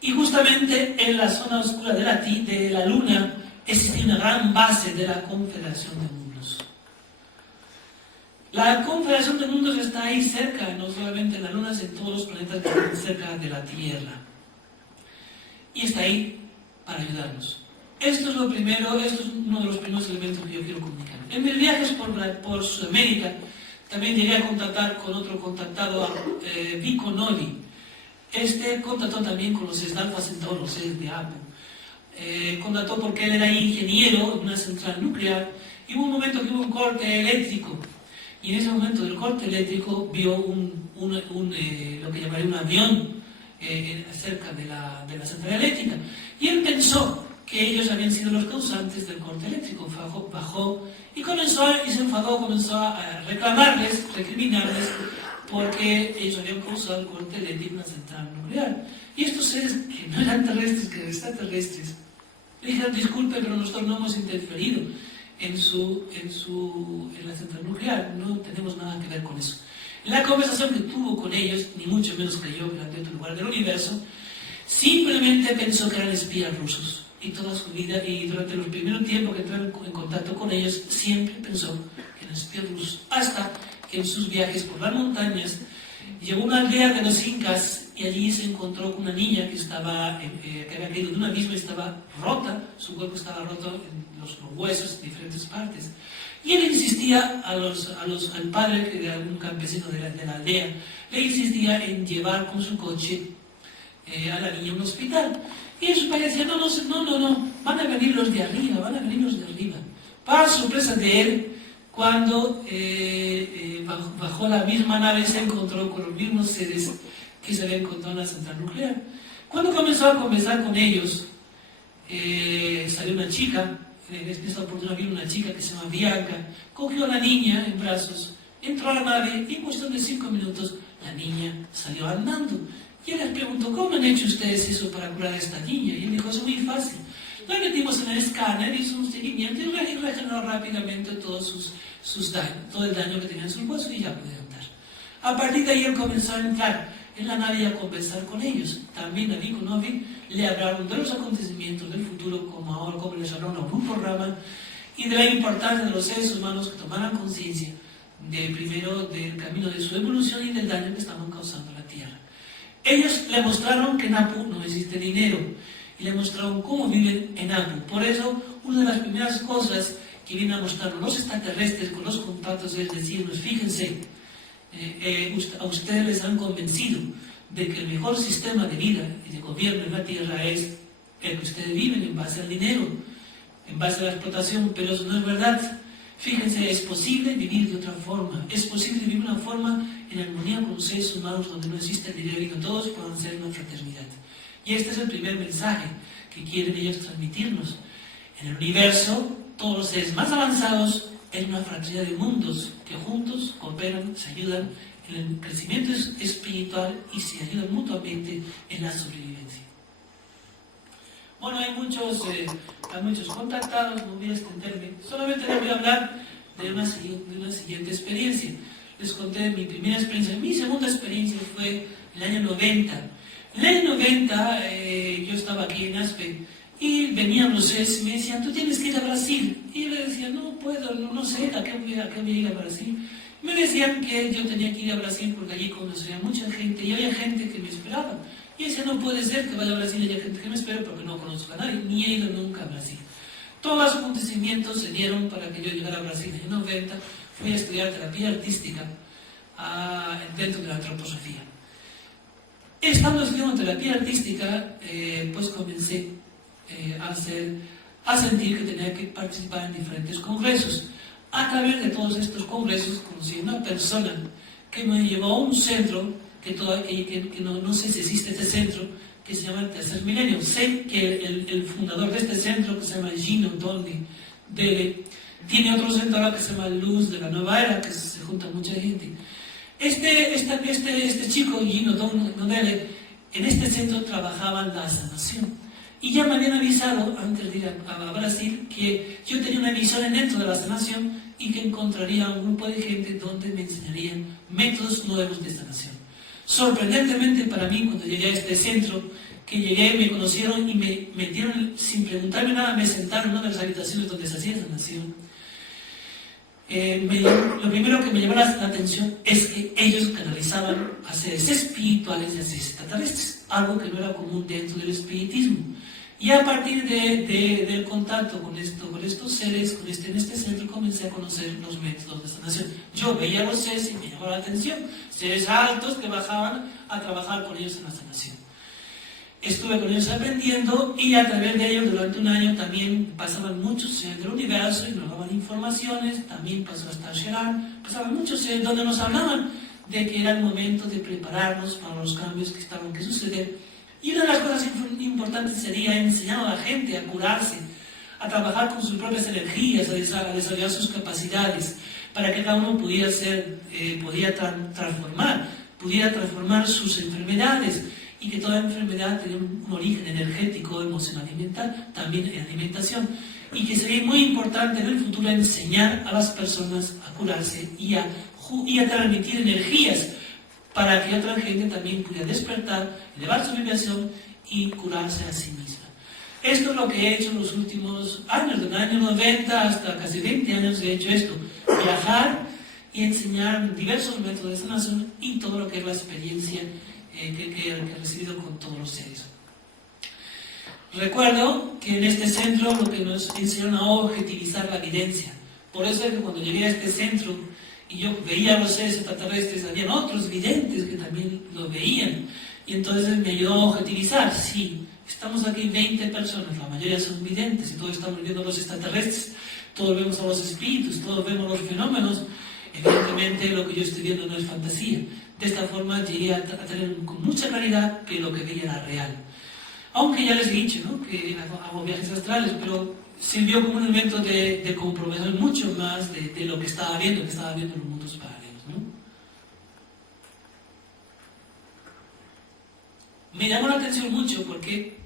Y justamente en la zona oscura de la Luna existe una gran base de la Confederación de Mundos. La Confederación de Mundos está ahí cerca, no solamente en la Luna, sino en todos los planetas que están cerca de la Tierra. Y está ahí para ayudarnos. Esto es lo primero, esto es uno de los primeros elementos que yo quiero comunicar. En mis viajes por Sudamérica, también llegué a contactar con otro contactado, Vico Noli. Este contactó también con los Alfa Centauri, los seres de Apo. Contactó porque él era ingeniero en una central nuclear y hubo un momento que hubo un corte eléctrico. Y en ese momento del corte eléctrico vio lo que llamaría un avión cerca de la central eléctrica. Y él pensó que ellos habían sido los causantes del corte eléctrico. Bajó y se enfadó, comenzó a reclamarles, recriminarles, porque ellos habían causado el corte eléctrico en la central nuclear. Y estos seres que no eran terrestres, que eran extraterrestres, le dijeron: disculpe, pero nosotros no hemos interferido en la central nuclear, no tenemos nada que ver con eso. En la conversación que tuvo con ellos, ni mucho menos creyó que eran de otro lugar del universo, simplemente pensó que eran espías rusos. Y toda su vida, y durante los primeros tiempos que entró en contacto con ellos, siempre pensó que eran espías rusos. Hasta que en sus viajes por las montañas llegó a una aldea de los incas y allí se encontró con una niña que había caído de un abismo y estaba rota, su cuerpo estaba roto en los huesos en diferentes partes. Y él insistía al padre de algún campesino de la aldea, le insistía en llevar con su coche a la niña a un hospital. Y ellos parecían: no, van a venir los de arriba, van a venir los de arriba. Para sorpresa de él, cuando bajó la misma nave, se encontró con los mismos seres que se habían encontrado en la central nuclear. Cuando comenzó a conversar con ellos, salió una chica. En esta oportunidad vino una chica que se llama Bianca, cogió a la niña en brazos, entró a la nave y en cuestión de 5 minutos la niña salió andando. Y él les preguntó: ¿cómo han hecho ustedes eso para curar a esta niña? Y él dijo: es muy fácil. La metimos en el escáner, hizo un seguimiento y regeneró rápidamente todo el daño que tenía en sus huesos y ya puede andar. A partir de ahí él comenzó a entrar en la nave y a conversar con ellos. También a Nico Novik le hablaron de los acontecimientos del futuro, como les hablaron a un programa, y de la importancia de los seres humanos que tomaran conciencia primero del camino de su evolución y del daño que estaban causando a la Tierra. Ellos le mostraron que en Apu no existe dinero y le mostraron cómo viven en Apu. Por eso, una de las primeras cosas que vienen a mostrarnos los extraterrestres con los contactos es decirnos: fíjense, a ustedes les han convencido de que el mejor sistema de vida y de gobierno en la Tierra es el que ustedes viven en base al dinero, en base a la explotación, pero eso no es verdad. Fíjense, es posible vivir de otra forma, es posible vivir de una forma en armonía con los seres humanos donde no existe el dinero y que todos puedan ser una fraternidad. Y este es el primer mensaje que quieren ellos transmitirnos. En el universo, todos los seres más avanzados es una fraternidad de mundos que juntos cooperan, se ayudan en el crecimiento espiritual y se ayudan mutuamente en la sobrevivencia. Bueno, hay muchos contactados, no voy a extenderme, solamente les voy a hablar de una siguiente experiencia. Les conté mi primera experiencia. Mi segunda experiencia fue en el año 90. En el año 90 yo estaba aquí en Aspe y venían los seres y me decían: tú tienes que ir a Brasil. Y yo le decía: no puedo, no sé a qué voy a ir a Brasil. Me decían que yo tenía que ir a Brasil porque allí conocería mucha gente y había gente que me esperaba. Y decía: no puede ser que vaya a Brasil y haya gente que me espere porque no conozco a nadie, ni he ido nunca a Brasil. Todos los acontecimientos se dieron para que yo llegara a Brasil. En el 90 fui a estudiar terapia artística dentro de la antroposofía. Estando estudiando terapia artística, pues comencé a sentir que tenía que participar en diferentes congresos. A través de todos estos congresos conocí a una persona que me llevó a un centro que no sé si existe este centro, que se llama el Tercer Milenio. Sé que el fundador de este centro, que se llama Gino Doni Dele, tiene otro centro ahora que se llama Luz de la Nueva Era, que se junta mucha gente. Este chico, Gino Dele, en este centro trabajaba en la sanación. Y ya me habían avisado, antes de ir a Brasil, que yo tenía una visión dentro de la sanación y que encontraría un grupo de gente donde me enseñarían métodos nuevos de sanación. Sorprendentemente para mí, cuando llegué a este centro, que llegué, me conocieron y me metieron, sin preguntarme nada, me sentaron en una de las habitaciones donde se hacía sanación. Lo primero que me llamó la atención es que ellos canalizaban a seres espirituales y a seres extraterrestres, algo que no era común dentro del espiritismo. Y a partir del contacto con estos seres, en este centro, comencé a conocer los métodos de sanación. Yo veía a los seres y me llamaba la atención, seres altos que bajaban a trabajar con ellos en la sanación. Estuve con ellos aprendiendo y a través de ellos durante un año también pasaban muchos seres del universo y nos daban informaciones, también pasó hasta Sheran, pasaban muchos seres donde nos hablaban de que era el momento de prepararnos para los cambios que estaban que suceder. Y una de las cosas importantes sería enseñar a la gente a curarse, a trabajar con sus propias energías, a desarrollar sus capacidades, para que cada uno pudiera transformar sus enfermedades, y que toda enfermedad tiene un origen energético, emocional y mental, también en alimentación, y que sería muy importante en el futuro enseñar a las personas a curarse y a transmitir energías para que otra gente también pudiera despertar, elevar su vibración y curarse a sí misma. Esto es lo que he hecho en los últimos años, desde el año 90 hasta casi 20 años he hecho esto, viajar y enseñar diversos métodos de sanación y todo lo que es la experiencia que he recibido con todos los seres. Recuerdo que en este centro lo que nos enseñaron a objetivizar la evidencia. Por eso es que cuando llegué a este centro y yo veía a los seres extraterrestres, habían otros videntes que también lo veían. Y entonces me ayudó a objetivizar. Sí, estamos aquí 20 personas, la mayoría son videntes y todos estamos viendo a los extraterrestres, todos vemos a los espíritus, todos vemos los fenómenos. Evidentemente lo que yo estoy viendo no es fantasía. De esta forma llegué a tener con mucha claridad que lo que veía era real. Aunque ya les he dicho, ¿no?, que hago viajes astrales, pero sirvió como un elemento de comprobación mucho más de lo que estaba viendo en los mundos paralelos, ¿no? Me llamó la atención mucho porque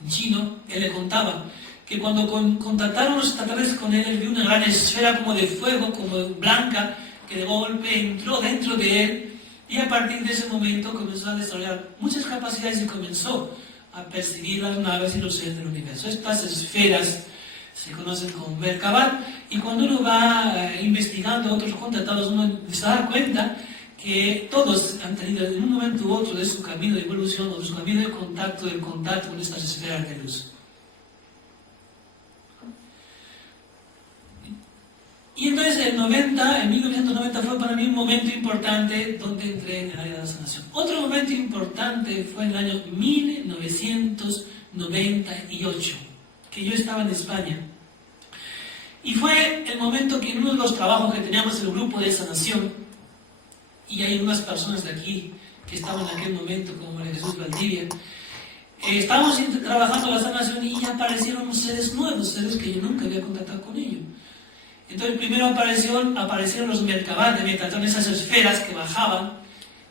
en chino él le contaba que cuando contactaron los extraterrestres con él vio una gran esfera como de fuego, como blanca, que de golpe entró dentro de él, y a partir de ese momento comenzó a desarrollar muchas capacidades y comenzó a percibir las naves y los seres del universo. Estas esferas se conocen como Merkabah, y cuando uno va investigando a otros contactados, uno se da cuenta que todos han tenido en un momento u otro de su camino de evolución o de su camino de contacto con estas esferas de luz. Y entonces en 1990 fue para mí un momento importante donde entré en el área de la sanación. Otro momento importante fue en el año 1998, que yo estaba en España. Y fue el momento que en uno de los trabajos que teníamos en el grupo de sanación, y hay unas personas de aquí que estaban en aquel momento, como María Jesús Valdivia, estábamos trabajando la sanación y aparecieron seres nuevos, seres que yo nunca había contactado con ellos. Entonces primero aparecieron los Merkabah de Metatron, esas esferas que bajaban,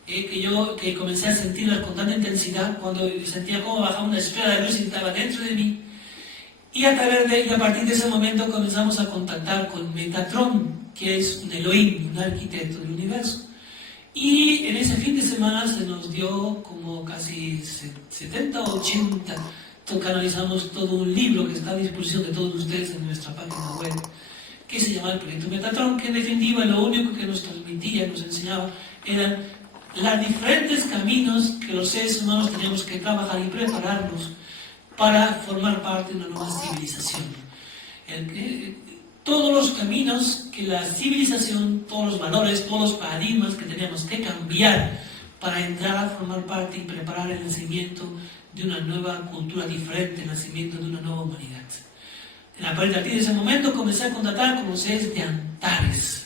que comencé a sentirlas con tanta intensidad, cuando sentía cómo bajaba una esfera de luz y estaba dentro de mí. Y a partir de ese momento comenzamos a contactar con Metatron, que es un Elohim, un arquitecto del universo. Y en ese fin de semana se nos dio como casi 70 o 80, canalizamos todo un libro que está a disposición de todos ustedes en nuestra página web, que se llama el Proyecto Metatron, que en definitiva lo único que nos transmitía, nos enseñaba, eran los diferentes caminos que los seres humanos teníamos que trabajar y prepararnos para formar parte de una nueva civilización. Todos los caminos que la civilización, todos los valores, todos los paradigmas que teníamos que cambiar para entrar a formar parte y preparar el nacimiento de una nueva cultura diferente, el nacimiento de una nueva humanidad. A partir de ese momento comencé a contactar con los seres de Antares.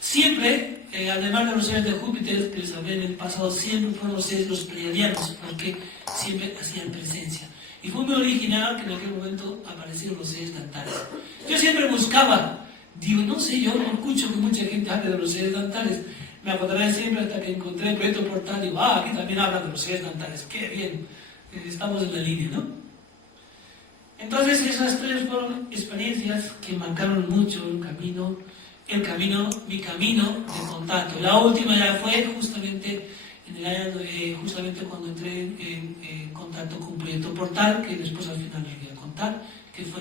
Siempre, además de los seres de Júpiter, que les hablé en el pasado, siempre fueron los seres los pleiadianos, porque siempre hacían presencia. Y fue muy original que en aquel momento aparecieron los seres de Antares. Yo siempre buscaba, digo, no sé, yo no escucho que mucha gente hable de los seres de Antares. Me acordaré siempre hasta que encontré el Proyecto Portal, digo, aquí también hablan de los seres de Antares, qué bien, estamos en la línea, ¿no? Entonces esas tres fueron experiencias que marcaron mucho mi camino de contacto. La última ya fue justamente en el año, cuando entré en contacto con Proyecto Portal, que después al final les voy a contar, que fue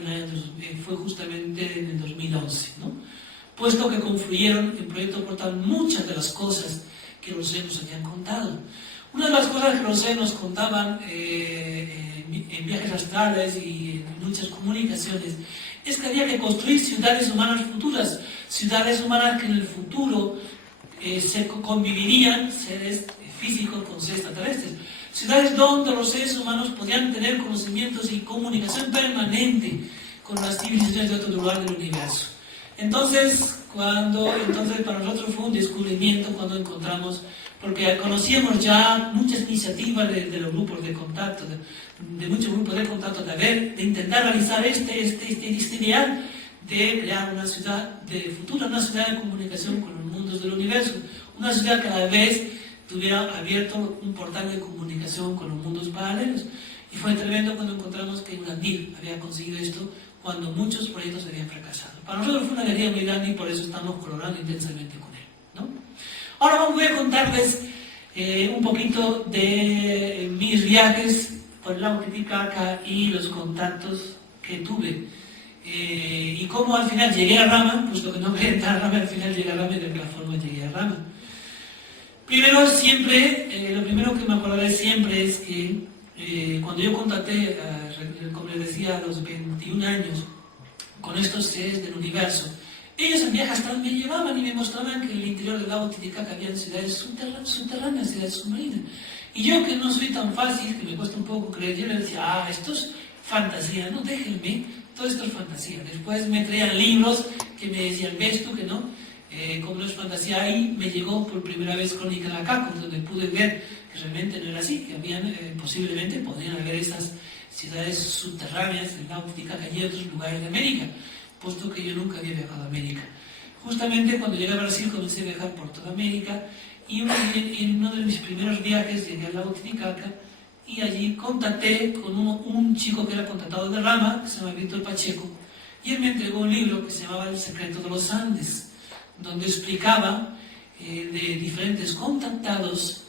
justamente en el 2011, ¿no? Puesto que confluyeron en Proyecto Portal muchas de las cosas que los seres nos habían contado. Una de las cosas que los seres nos contaban en viajes astrales y en muchas comunicaciones es que había que construir ciudades humanas futuras, ciudades humanas que en el futuro se convivirían seres físicos con seres extraterrestres, ciudades donde los seres humanos podían tener conocimientos y comunicación permanente con las civilizaciones de otro lugar del universo. Entonces para nosotros fue un descubrimiento cuando encontramos porque conocíamos ya muchas iniciativas de los grupos de contacto, de muchos grupos de contacto, de intentar realizar este ideal de crear una ciudad de futuro, una ciudad de comunicación con los mundos del universo, una ciudad que a la vez tuviera abierto un portal de comunicación con los mundos paralelos. Y fue tremendo cuando encontramos que Urandir había conseguido esto cuando muchos proyectos habían fracasado. Para nosotros fue una alegría muy grande y por eso estamos colaborando intensamente con él, ¿no? Ahora voy a contarles un poquito de mis viajes por el lago Titicaca y los contactos que tuve. Y cómo al final llegué a Rama, pues lo que no quería entrar a Rama, al final llegué a Rama y de alguna forma llegué a Rama. Primero, siempre, lo primero que me acordaré siempre es que cuando yo contacté, como les decía, a los 21 años, con estos seres del universo, ellos en viaje astral me llevaban y me mostraban que en el interior del lago Titicaca había ciudades subterráneas, ciudades submarinas. Y yo, que no soy tan fácil, que me cuesta un poco creer, yo les decía, esto es fantasía, no, déjenme, todo esto es fantasía. Después me traían libros que me decían, ves tú que no, como no es fantasía, ahí me llegó por primera vez Crónica de Acacos, donde pude ver que realmente no era así, que habían, posiblemente podrían haber esas ciudades subterráneas del lago Titicaca y otros lugares de América, puesto que yo nunca había viajado a América. Justamente cuando llegué a Brasil comencé a viajar por toda América y en uno de mis primeros viajes llegué al lago Titicaca y allí contacté con un chico que era contactado de Rama, que se llama Víctor Pacheco, y él me entregó un libro que se llamaba El secreto de los Andes, donde explicaba de diferentes contactados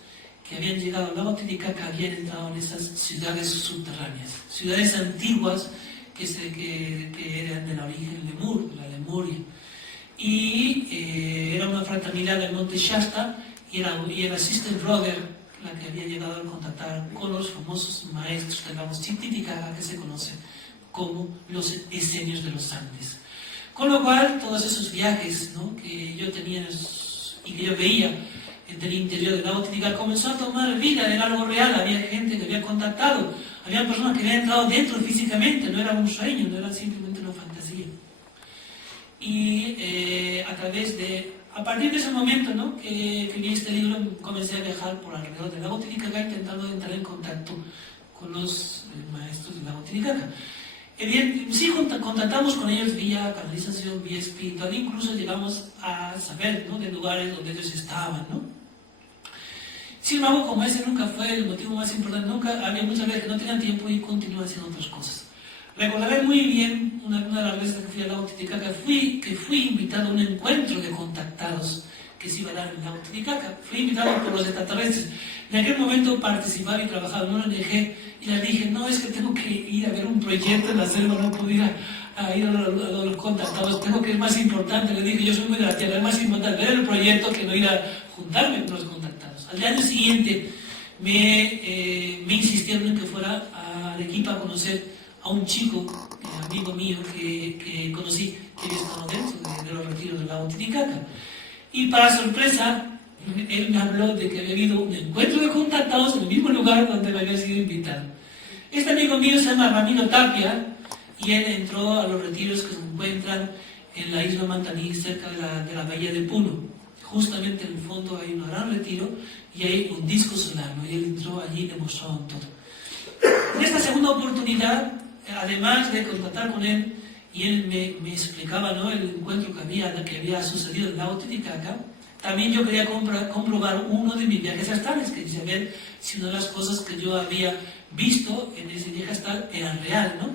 que habían llegado al lago Titicaca, habían entrado en esas ciudades subterráneas, ciudades antiguas que eran del origen Lemur, de la Lemuria. Y era una fraternidad del Monte Shasta y era Sister Brother la que había llegado a contactar con los famosos maestros del lago Titicaca que se conocen como los esenios de los Andes. Con lo cual, todos esos viajes, ¿no?, que yo tenía y que yo veía del interior del lago Titicaca comenzó a tomar vida, era algo real, había gente que había contactado, había personas que habían entrado dentro físicamente, no era un sueño, no era simplemente una fantasía. Y a partir de ese momento, ¿no?, que vi este libro, comencé a viajar por alrededor del lago Titicaca intentando entrar en contacto con los maestros del lago Titicaca. Sí, contactamos con ellos vía canalización, vía espiritual, incluso llegamos a saber, ¿no?, de lugares donde ellos estaban, ¿no? Sin embargo, como ese nunca fue el motivo más importante, había muchas veces que no tenían tiempo y continuaban haciendo otras cosas. Recordaré muy bien una de las veces que fui al lago Titicaca, que fui invitado a un encuentro de contactados que se iba a dar en el lago Titicaca. Fui invitado por los extraterrestres. En aquel momento participaba y trabajaba en una ONG y les dije, no, es que tengo que ir a ver un proyecto en la selva, no puedo ir a los contactados, tengo que ir más importante. Les dije, yo soy muy de la tierra, es más importante ver el proyecto que no ir a juntarme con los contactados. Al año siguiente me insistieron en que fuera a Arequipa a conocer a un chico, amigo mío, que conocí, que había estado dentro de los retiros del lago Titicaca. Y para sorpresa, él me habló de que había habido un encuentro de contactados en el mismo lugar donde me había sido invitado. Este amigo mío se llama Ramiro Tapia y él entró a los retiros que se encuentran en la isla Mantaní, cerca de la bahía de Puno. Justamente en el fondo hay un gran retiro y hay un disco solar, ¿no? Y él entró allí y demostró todo. En esta segunda oportunidad, además de contactar con él, y él me explicaba, ¿no?, el encuentro que había sucedido en el lago Titicaca, también yo quería comprobar uno de mis viajes astrales, que quería ver si una de las cosas que yo había visto en ese viaje astral era real, ¿no?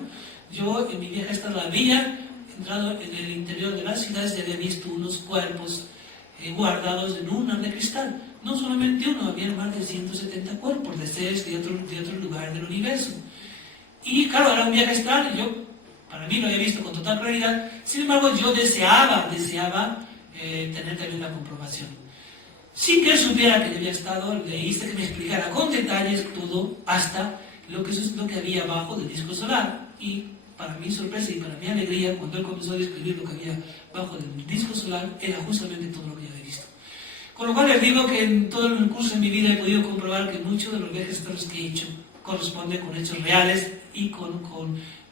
Yo en mi viaje astral había entrado en el interior de las ciudades y había visto unos cuerpos guardados en urnas de cristal. No solamente uno, había más de 170 cuerpos de seres de otros lugares del universo. Y claro, era un viaje astral, para mí lo había visto con total claridad. Sin embargo, yo deseaba tener también la comprobación. Sin que él supiera que yo había estado, le hice que me explicara con detalles todo, hasta lo que había abajo del disco solar. Y para mi sorpresa y para mi alegría, cuando él comenzó a describir lo que había bajo del disco solar, era justamente todo lo que yo había visto. Con lo cual les digo que en todo el curso de mi vida he podido comprobar que muchos de los viajes astrales que he hecho corresponden con hechos reales y con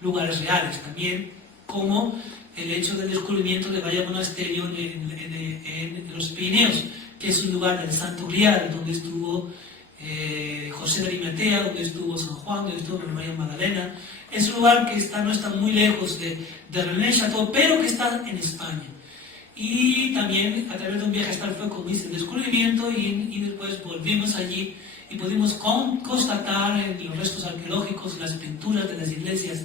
lugares reales también, como el hecho del descubrimiento de Valle Monasterio en los Pirineos, que es un lugar del Santo Grial, donde estuvo José de Arimatea, donde estuvo San Juan, donde estuvo María Magdalena. Es un lugar que no está muy lejos de René Chateau, pero que está en España. Y también a través de un viaje astral fue como hice el descubrimiento y después volvimos allí y pudimos constatar en los restos arqueológicos, en las pinturas de las iglesias,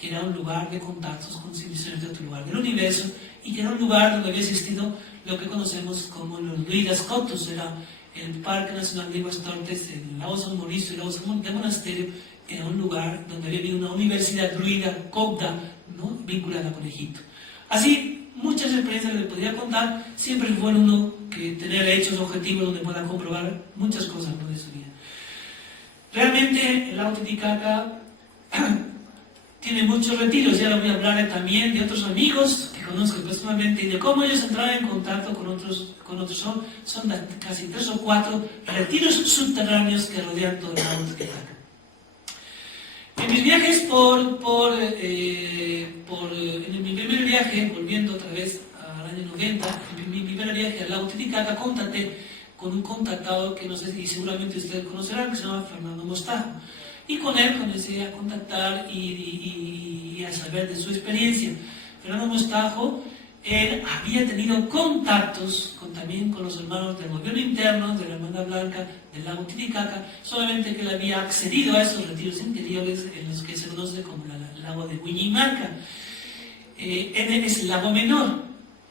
que era un lugar de contactos con civilizaciones de otro lugar del universo y que era un lugar donde había existido lo que conocemos como los Druidas Coptos, era el Parque Nacional de Iguas Tortes, el lago San Mauricio, el lago San de Monasterio, era un lugar donde había habido una universidad druida copta, ¿no?, vinculada con Egipto. Así, muchas experiencias que les podría contar, siempre es bueno uno que tener hechos objetivos donde pueda comprobar muchas cosas de su vida. Realmente el lago Titicaca tiene muchos retiros, ya lo voy a hablar también de otros amigos que conozco personalmente y de cómo ellos entraron en contacto con otros son casi 3 o 4 retiros subterráneos que rodean todo el lago Titicaca. En mis viajes en mi primer viaje, volviendo otra vez al año 90, en mi primer viaje al lago Titicaca, contacté con un contactado que no sé si seguramente ustedes conocerán, que se llama Fernando Mostajo. Y con él comencé a contactar y a saber de su experiencia. Fernando Mostajo, él había tenido contactos también con los hermanos del gobierno interno, de la Hermandad Blanca, del lago Titicaca, solamente que él había accedido a esos retiros interiores en los que se conoce como el lago de Huillimarca. Es el lago menor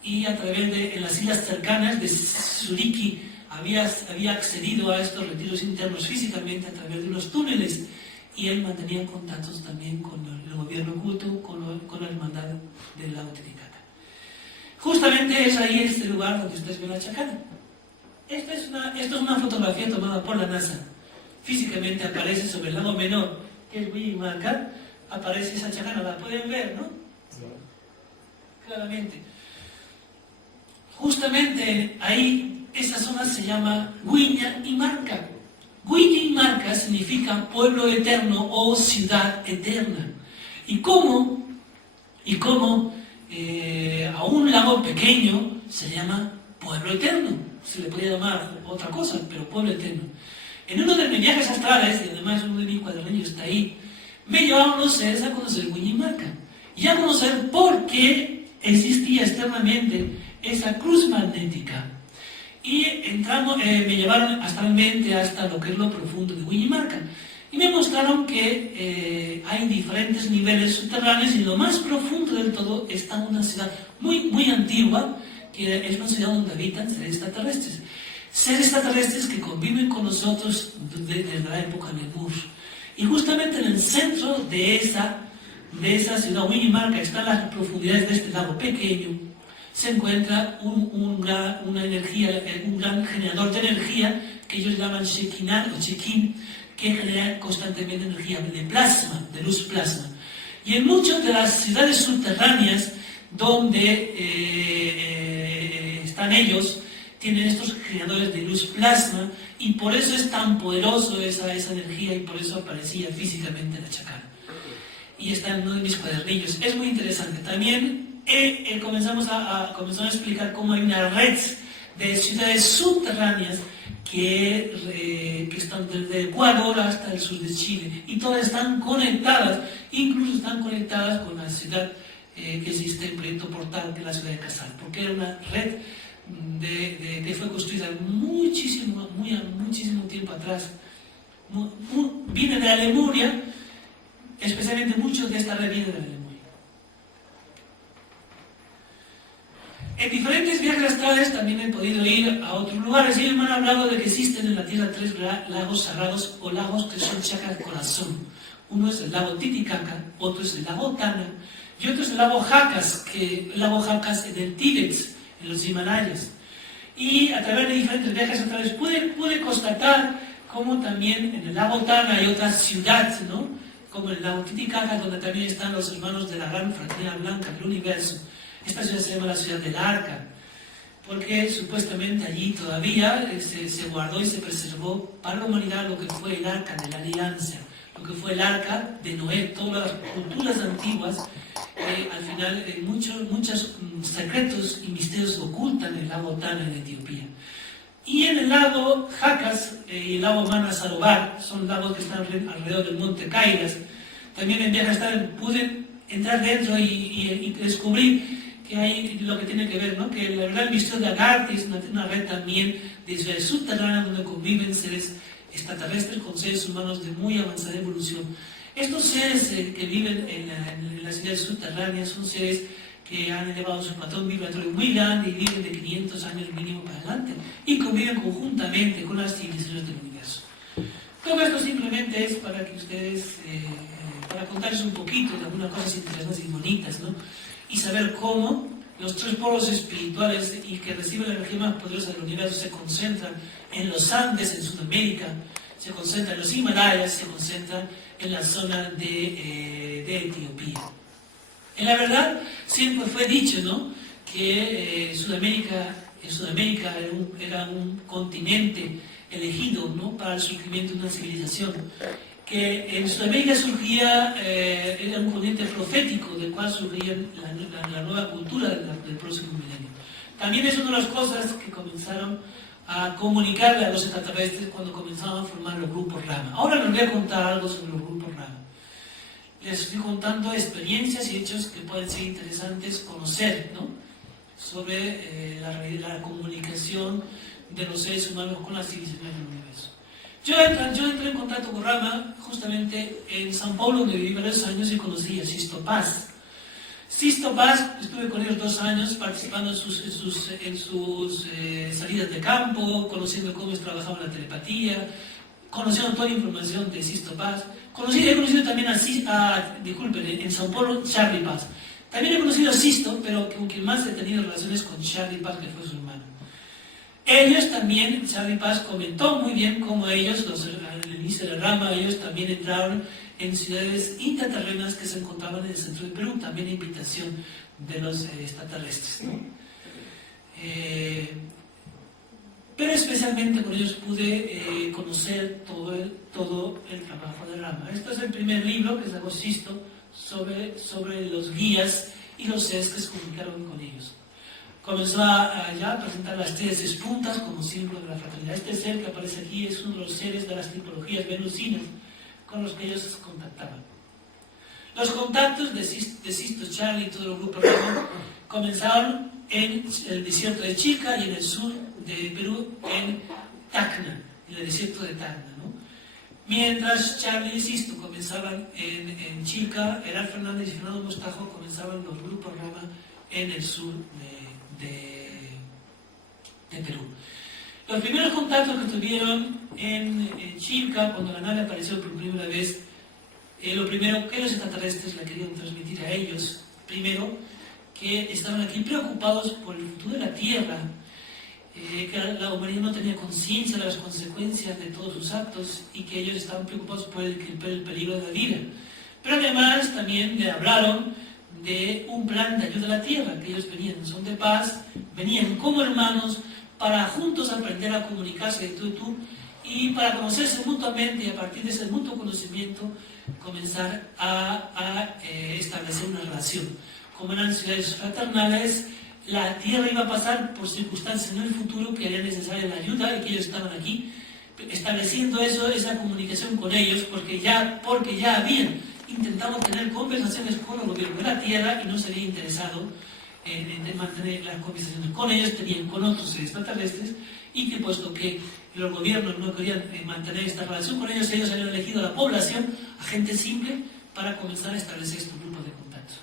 y a través en las islas cercanas de Suriki había accedido a estos retiros internos físicamente a través de unos túneles y él mantenía contactos también con el gobierno oculto, con la hermandad del lago Titicaca. Justamente es ahí este lugar donde ustedes ven la chacana. Esto es una fotografía tomada por la NASA. Físicamente aparece sobre el lago menor, que es Huillimarca, aparece esa chacana, la pueden ver, ¿no? Claramente. Justamente ahí, esa zona se llama Huillimarca. Huillimarca significa pueblo eterno o ciudad eterna. Y cómo a un lago pequeño se llama pueblo eterno. Se le podría llamar otra cosa, pero pueblo eterno. En uno de mis viajes astrales, y además uno de mis cuadernos está ahí, me llevaron los seres a conocer Huillimarca y a conocer por qué existía externamente esa cruz magnética. Y me llevaron astralmente hasta lo que es lo profundo de Huillimarca. Y me mostraron que hay diferentes niveles subterráneos y lo más profundo del todo está una ciudad muy, muy antigua, que es una ciudad donde habitan seres extraterrestres. Seres extraterrestres que conviven con nosotros desde la época de Lemur. Y justamente en el centro de esa ciudad Huillimarca, están las profundidades de este lago pequeño, se encuentra una energía, un gran generador de energía que ellos llaman Shekinah o Shekin, que genera constantemente energía de plasma, de luz plasma. Y en muchas de las ciudades subterráneas donde están ellos, tienen estos generadores de luz plasma y por eso es tan poderoso esa energía y por eso aparecía físicamente la chacana. Y está en uno de mis cuadernillos. Es muy interesante. También comenzamos a explicar cómo hay una red de ciudades subterráneas que están desde Ecuador hasta el sur de Chile y todas están conectadas, incluso están conectadas con la ciudad que existe en Proyecto Portal, que es la ciudad de Casal, porque era una red que fue construida muchísimo tiempo atrás. Viene de la Lemuria, especialmente mucho de esta red viene de la Lemuria. En diferentes viajes astrales también he podido ir a otros lugares y ellos me han hablado de que existen en la Tierra 3 lagos sagrados o lagos que son chakras corazón. Uno es el lago Titicaca, otro es el lago Tana y otro es el lago Jacas, en el Tíbet, en los Himalayas. Y a través de diferentes viajes astrales pude constatar cómo también en el lago Tana hay otra ciudad, ¿no?, como el lago Titicaca, donde también están los hermanos de la gran fraternidad blanca del universo. Esta ciudad se llama la ciudad del Arca, porque supuestamente allí todavía se guardó y se preservó para la humanidad lo que fue el Arca de la Alianza, lo que fue el Arca de Noé, todas las culturas antiguas. Al final, muchos secretos y misterios ocultan el lago Tana en Etiopía. Y en el lago Jacas y el lago Manasarovar, son lagos que están alrededor del monte Kailas. También en Viaje Astral pude entrar dentro y descubrir que hay lo que tiene que ver, ¿no? Que la verdad el misterio de Agartha es una red también de ciudades subterráneas donde conviven seres extraterrestres con seres humanos de muy avanzada evolución. Estos seres que viven en las ciudades subterráneas son seres que han elevado su patrón vibratorio muy grande y viven de 500 años mínimo para adelante y conviven conjuntamente con las civilizaciones del universo. Todo esto simplemente es para que ustedes, para contarles un poquito de algunas cosas interesantes y bonitas, ¿no? Y saber cómo los tres polos espirituales y que reciben la energía más poderosa del universo se concentran en los Andes, en Sudamérica, se concentran en los Himalayas, se concentran en la zona de Etiopía. En la verdad, siempre fue dicho, ¿no?, que Sudamérica era un continente elegido, ¿no?, para el surgimiento de una civilización. Que en Sudamérica surgía, era un continente profético del cual surgía la nueva cultura del próximo milenio. También es una de las cosas que comenzaron a comunicarle a los extraterrestres cuando comenzaban a formar los grupos Rama. Ahora les voy a contar algo sobre los grupos Rama. Les estoy contando experiencias y hechos que pueden ser interesantes conocer, ¿no?, sobre la comunicación de los seres humanos con las civilizaciones del universo. Yo entré en contacto con Rama justamente en San Paulo, donde viví varios años y conocí a Sisto Paz. Sisto Paz, estuve con ellos 2 años participando en sus salidas de campo, conociendo cómo trabajaba la telepatía, conociendo toda la información de Sisto Paz. He conocido también en San Paulo, Charlie Paz. También he conocido a Sisto, pero con quien más he tenido relaciones con Charlie Paz, que fue su hermano. Ellos también, Charlie Paz comentó muy bien cómo ellos, al inicio de la Rama, ellos también entraron en ciudades intraterrenas que se encontraban en el centro de Perú, también a invitación de los extraterrestres, ¿no? Pero especialmente con ellos pude conocer todo el trabajo de Rama. Este es el primer libro que sacó Sisto sobre los guías y los seres que se comunicaron con ellos. Comenzó ya a presentar las 3 espuntas como símbolo de la fraternidad. Este ser que aparece aquí es uno de los seres de las tipologías venusinas con los que ellos se contactaban. Los contactos de Sisto, Charlie y todo el grupo Rama comenzaron en el desierto de Chilca y en el sur de Perú, en Tacna, en el desierto de Tacna, ¿no? Mientras Charlie y Sisto comenzaban en Chilca, Herán Fernández y Fernando Mostajo comenzaban los grupos Rama en el sur de Perú. Los primeros contactos que tuvieron en Chilca, cuando la nave apareció por primera vez, lo primero que los extraterrestres le querían transmitir a ellos, primero, que estaban aquí preocupados por el futuro de la Tierra, que la humanidad no tenía conciencia de las consecuencias de todos sus actos y que ellos estaban preocupados por el peligro de la vida. Pero además también le hablaron de un plan de ayuda a la Tierra, que ellos venían en son de paz, venían como hermanos para juntos aprender a comunicarse de tú y tú y para conocerse mutuamente y a partir de ese mutuo conocimiento comenzar a establecer una relación. Como eran ciudades fraternales, la Tierra iba a pasar por circunstancias en el futuro que harían necesaria la ayuda y que ellos estaban aquí estableciendo esa comunicación con ellos porque ya habían intentado tener conversaciones con el gobierno de la Tierra y no se había interesado en mantener las conversaciones con ellos, tenían con otros extraterrestres y que puesto que los gobiernos no querían mantener esta relación con ellos, ellos habían elegido a la población, a gente simple, para comenzar a establecer estos grupos de contactos.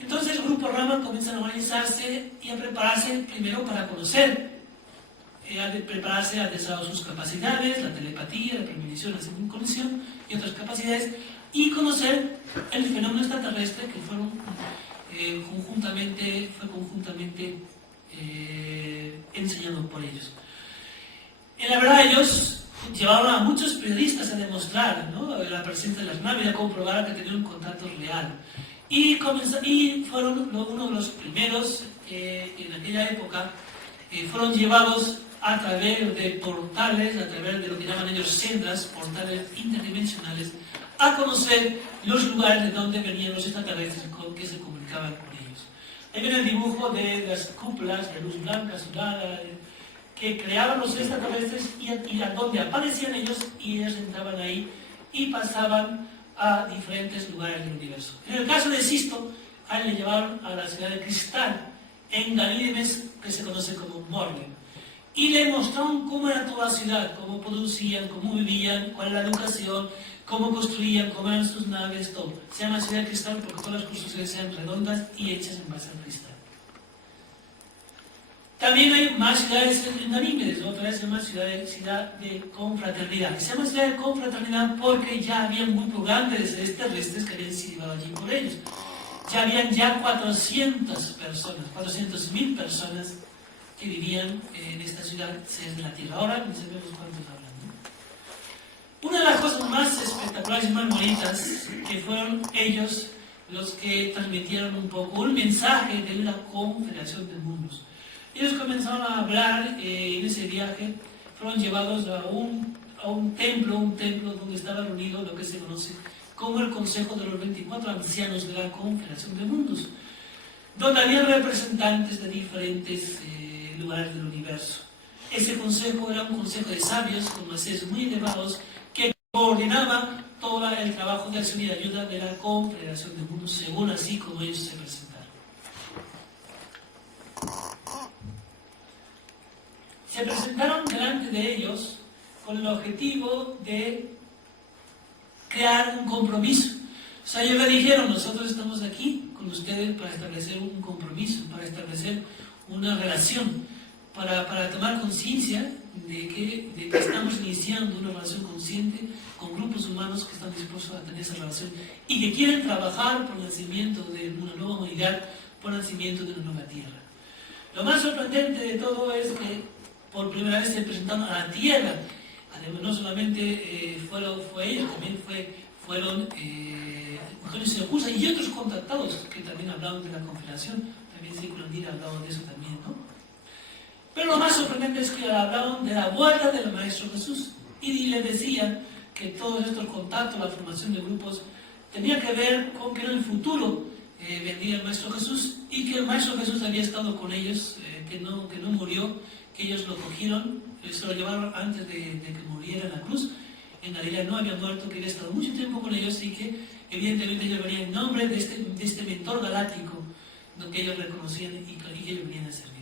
Entonces el grupo Rama comienza a organizarse y a prepararse primero para conocer, prepararse a desarrollar sus capacidades, la telepatía, la premonición, la sincronización y otras capacidades, y conocer el fenómeno extraterrestre que fue conjuntamente enseñado por ellos. En la verdad ellos llevaron a muchos periodistas a demostrar, ¿no?, la presencia de las naves y a comprobar que tenían un contacto real. Y fueron uno de los primeros en aquella época fueron llevados a través de portales, a través de lo que llaman ellos sendas, portales interdimensionales, a conocer los lugares de donde venían los extraterrestres que se comunicaban con ellos. Ahí viene el dibujo de las cúpulas de luz blanca azulada que creaban los extraterrestres y a donde aparecían ellos y ellos entraban ahí y pasaban a diferentes lugares del universo. En el caso de Sisto, a él le llevaron a la ciudad de Cristal, en Ganímedes, que se conoce como Morgan, y le mostraron cómo era toda la ciudad, cómo producían, cómo vivían, cuál era la educación, cómo construían, cómo eran sus naves, todo. Se llama ciudad de cristal porque todas las construcciones sean redondas y hechas en base al cristal. También hay más ciudades en Ganímedes, otra vez se llama ciudad de confraternidad. Se llama ciudad de confraternidad porque ya habían grupos grandes de terrestres que habían sido llevados allí por ellos. Ya habían 400 personas, 400.000 personas que vivían en esta ciudad de la Tierra. Ahora no sabemos cuántos hablan, ¿no? Una de las cosas más espectaculares y más bonitas que fueron ellos los que transmitieron un poco un mensaje de la Confederación de Mundos. Ellos comenzaron a hablar en ese viaje, fueron llevados a un templo donde estaba reunido lo que se conoce como el Consejo de los 24 Ancianos de la Confederación de Mundos, donde había representantes de diferentes lugares del universo. Ese consejo era un consejo de sabios, con seres muy elevados, que coordinaba todo el trabajo de acción y de ayuda de la Confederación de Mundos, según así como ellos se presentaron. Se presentaron delante de ellos con el objetivo de crear un compromiso. O sea, ellos le dijeron, nosotros estamos aquí con ustedes para establecer un compromiso, para establecer una relación, para tomar conciencia de que estamos iniciando una relación consciente con grupos humanos que están dispuestos a tener esa relación y que quieren trabajar por el nacimiento de una nueva humanidad, por el nacimiento de una nueva tierra. Lo más sorprendente de todo es que por primera vez se presentaron a la tierra. Además, no solamente fue ellos, también fueron Eugenio Siracusa y otros contactados que también hablaban de la Confederación. También Circulandira hablaba de eso también, ¿no? Pero lo más sorprendente es que hablaban de la vuelta del Maestro Jesús y le decían que todos estos contactos, la formación de grupos, tenía que ver con que en el futuro vendría el Maestro Jesús y que el Maestro Jesús había estado con ellos, que no murió, que ellos lo cogieron, se lo llevaron antes de que muriera en la cruz. En realidad no había muerto, que había estado mucho tiempo con ellos y que evidentemente ellos venían en nombre de este mentor galáctico, lo que ellos reconocían y que ellos venían a servir.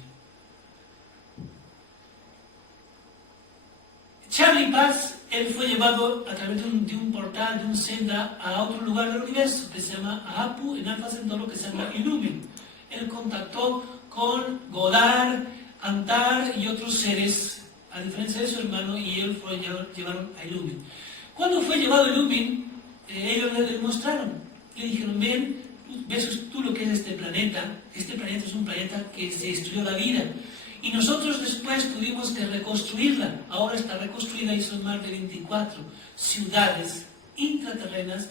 Charlie Paz, él fue llevado a través de un portal, de un senda, a otro lugar del universo que se llama Apu, en Alfa Centauro, que se llama Illumin. Él contactó con Godard, Antar y otros seres, a diferencia de su hermano, y él llevaron a Illumin. Cuando fue llevado a Illumin, ellos le demostraron, le dijeron, ves tú lo que es este planeta es un planeta que se destruyó la vida, y nosotros después tuvimos que reconstruirla. Ahora está reconstruida y son más de 24 ciudades intraterrenas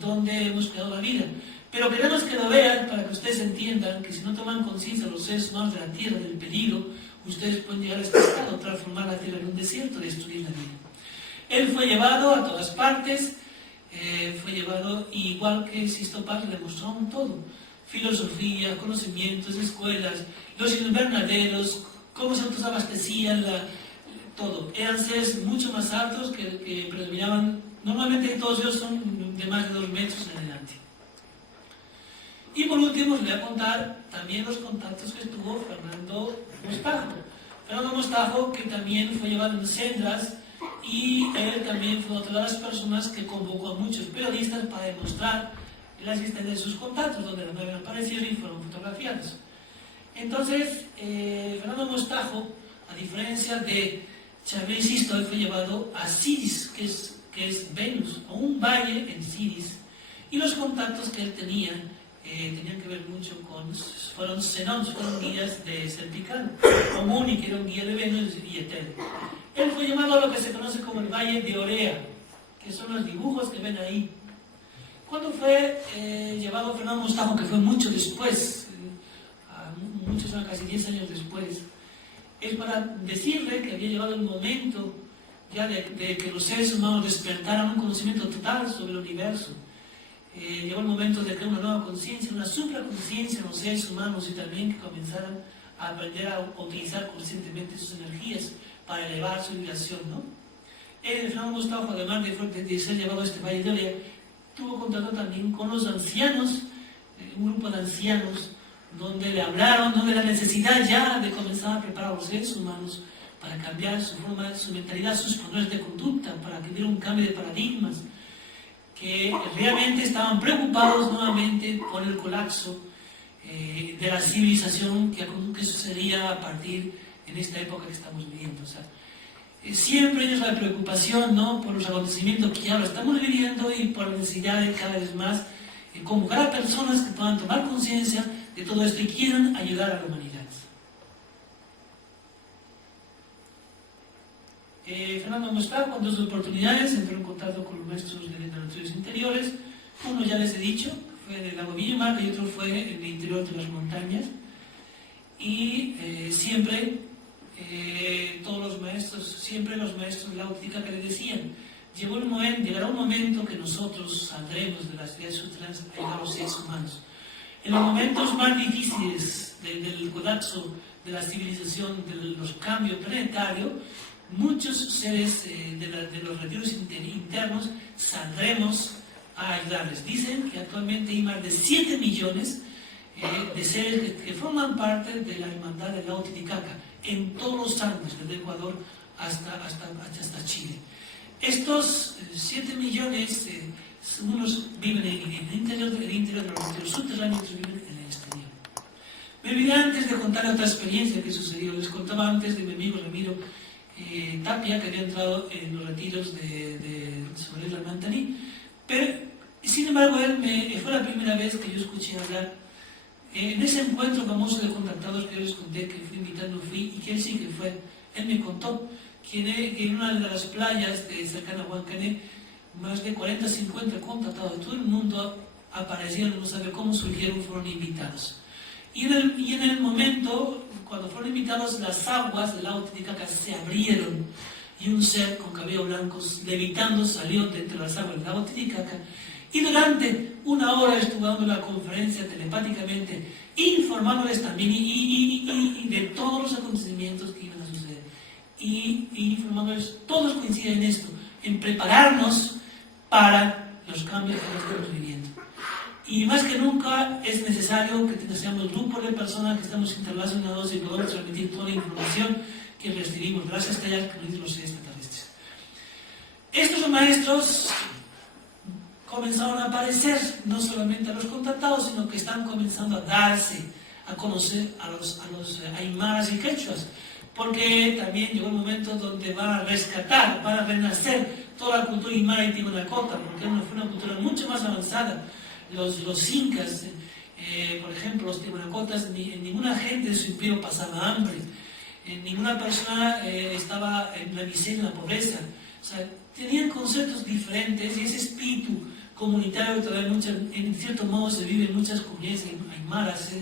donde hemos creado la vida. Pero queremos que lo vean para que ustedes entiendan que si no toman conciencia los seres humanos de la Tierra, del peligro, ustedes pueden llegar a este estado, transformar la Tierra en un desierto, destruir la vida. Él fue llevado a todas partes, fue llevado, igual que Sisto Paz, le mostraron todo. Filosofía, conocimientos, escuelas, los invernaderos, cómo se autoabastecían, todo. Eran seres mucho más altos que predominaban. Normalmente todos ellos son de más de 2 metros en adelante. Y por último, les voy a contar también los contactos que tuvo Fernando Mostajo. Fernando Mostajo, que también fue llevado en sendas, y él también fue otra de las personas que convocó a muchos periodistas para demostrar la existencia de sus contactos, donde no habían aparecido y fueron fotografiados. Entonces, Fernando Mostajo, a diferencia de Xavier Sisto, él fue llevado a Siris, que es Venus, o un valle en Siris, y los contactos que él tenía tenían que ver mucho fueron Zenón, fueron guías de Serpicano, o Muni, que era un guía de Venus, y Etel. Él fue llevado a lo que se conoce como el Valle de Orea, que son los dibujos que ven ahí. ¿Cuándo fue llevado Fernando Mostajo? Que fue mucho después, casi 10 años después. Es para decirle que había llegado el momento ya de que los seres humanos despertaran un conocimiento total sobre el universo. Llegó el momento de crear una nueva conciencia, una supraconciencia en los seres humanos y también que comenzaran a aprender a utilizar conscientemente sus energías para elevar su vibración, ¿no? El Fernando Gustavo, además de ser llevado a este Valle de Oria, tuvo contacto también con los ancianos, un grupo de ancianos, donde le hablaron, ¿no?, de la necesidad ya de comenzar a preparar a los seres humanos para cambiar su forma, su mentalidad, sus patrones de conducta, para que hubiera un cambio de paradigmas, que realmente estaban preocupados nuevamente por el colapso de la civilización que sucedería a partir en esta época que estamos viviendo. O sea, siempre ellos la preocupación, ¿no?, por los acontecimientos que ahora estamos viviendo y por la necesidad de cada vez más convocar a personas que puedan tomar conciencia de todo esto y quieran ayudar a la humanidad. Fernando Mostrar, con dos oportunidades, entró en contacto con los maestros de literatura interiores. Uno ya les he dicho, fue en el lago Villamar, y otro fue en el interior de las montañas. Y siempre los maestros de la óptica que le decían, llegará un momento que nosotros saldremos de las vías sutras a ayudar a los seres humanos. En los momentos más difíciles del colapso de la civilización, de los cambios planetarios, muchos seres de los retiros internos saldremos a ayudarles. Dicen que actualmente hay más de 7 millones de seres que forman parte de la hermandad de la Titicaca en todos los Andes, desde Ecuador hasta Chile. Estos 7 millones, unos viven en el interior de los retiros subterráneos, otros viven en el exterior. Me olvidé antes de contar otra experiencia que sucedió. Les contaba antes de mi amigo Ramiro Tapia, que había entrado en los retiros sobre la Mantaní, pero sin embargo fue la primera vez que yo escuché hablar en ese encuentro famoso de contactados que yo les conté, que fui invitado, y que él sí que fue. Él me contó que en una de las playas cercana a Huancané, más de 40, 50 contactados de todo el mundo aparecieron, no sabe cómo surgieron, fueron invitados. Y en el momento, cuando fueron invitados, las aguas del lago Titicaca se abrieron y un ser con cabello blanco levitando salió de entre las aguas del lago Titicaca y durante una hora estuvo dando la conferencia telepáticamente, informándoles también y de todos los acontecimientos que iban a suceder. Y informándoles, todos coinciden en esto, en prepararnos para los cambios que estamos viviendo. Y más que nunca es necesario que seamos grupos de personas que estamos interrelacionados y podamos transmitir toda la información que recibimos de las estrellas que nos dicen los extraterrestres. Estos maestros comenzaron a aparecer no solamente a los contactados, sino que están comenzando a darse a conocer a los aymaras y quechuas, porque también llegó el momento donde van a rescatar, van a renacer toda la cultura aymara y tiwanacocha, porque fue una cultura mucho más avanzada. Los incas, por ejemplo, los tiwanacotas, ninguna gente de su imperio pasaba hambre, ninguna persona estaba en la miseria, en la pobreza. O sea, tenían conceptos diferentes y ese espíritu comunitario que todavía en cierto modo se vive en muchas comunidades aymaras,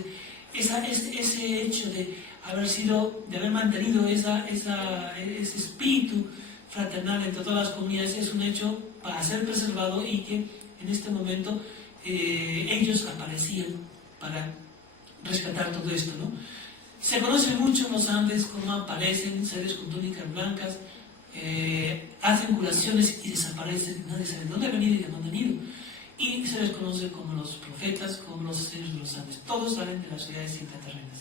ese hecho de haber mantenido ese espíritu fraternal entre todas las comunidades es un hecho para ser preservado, y que en este momento ellos aparecían para rescatar todo esto, ¿no? Se conoce mucho en los Andes cómo aparecen seres con túnicas blancas, hacen curaciones y desaparecen, nadie sabe de dónde han venido y de dónde han ido. Y se les conoce como los profetas, como los seres de los Andes. Todos salen de las ciudades intraterrenas.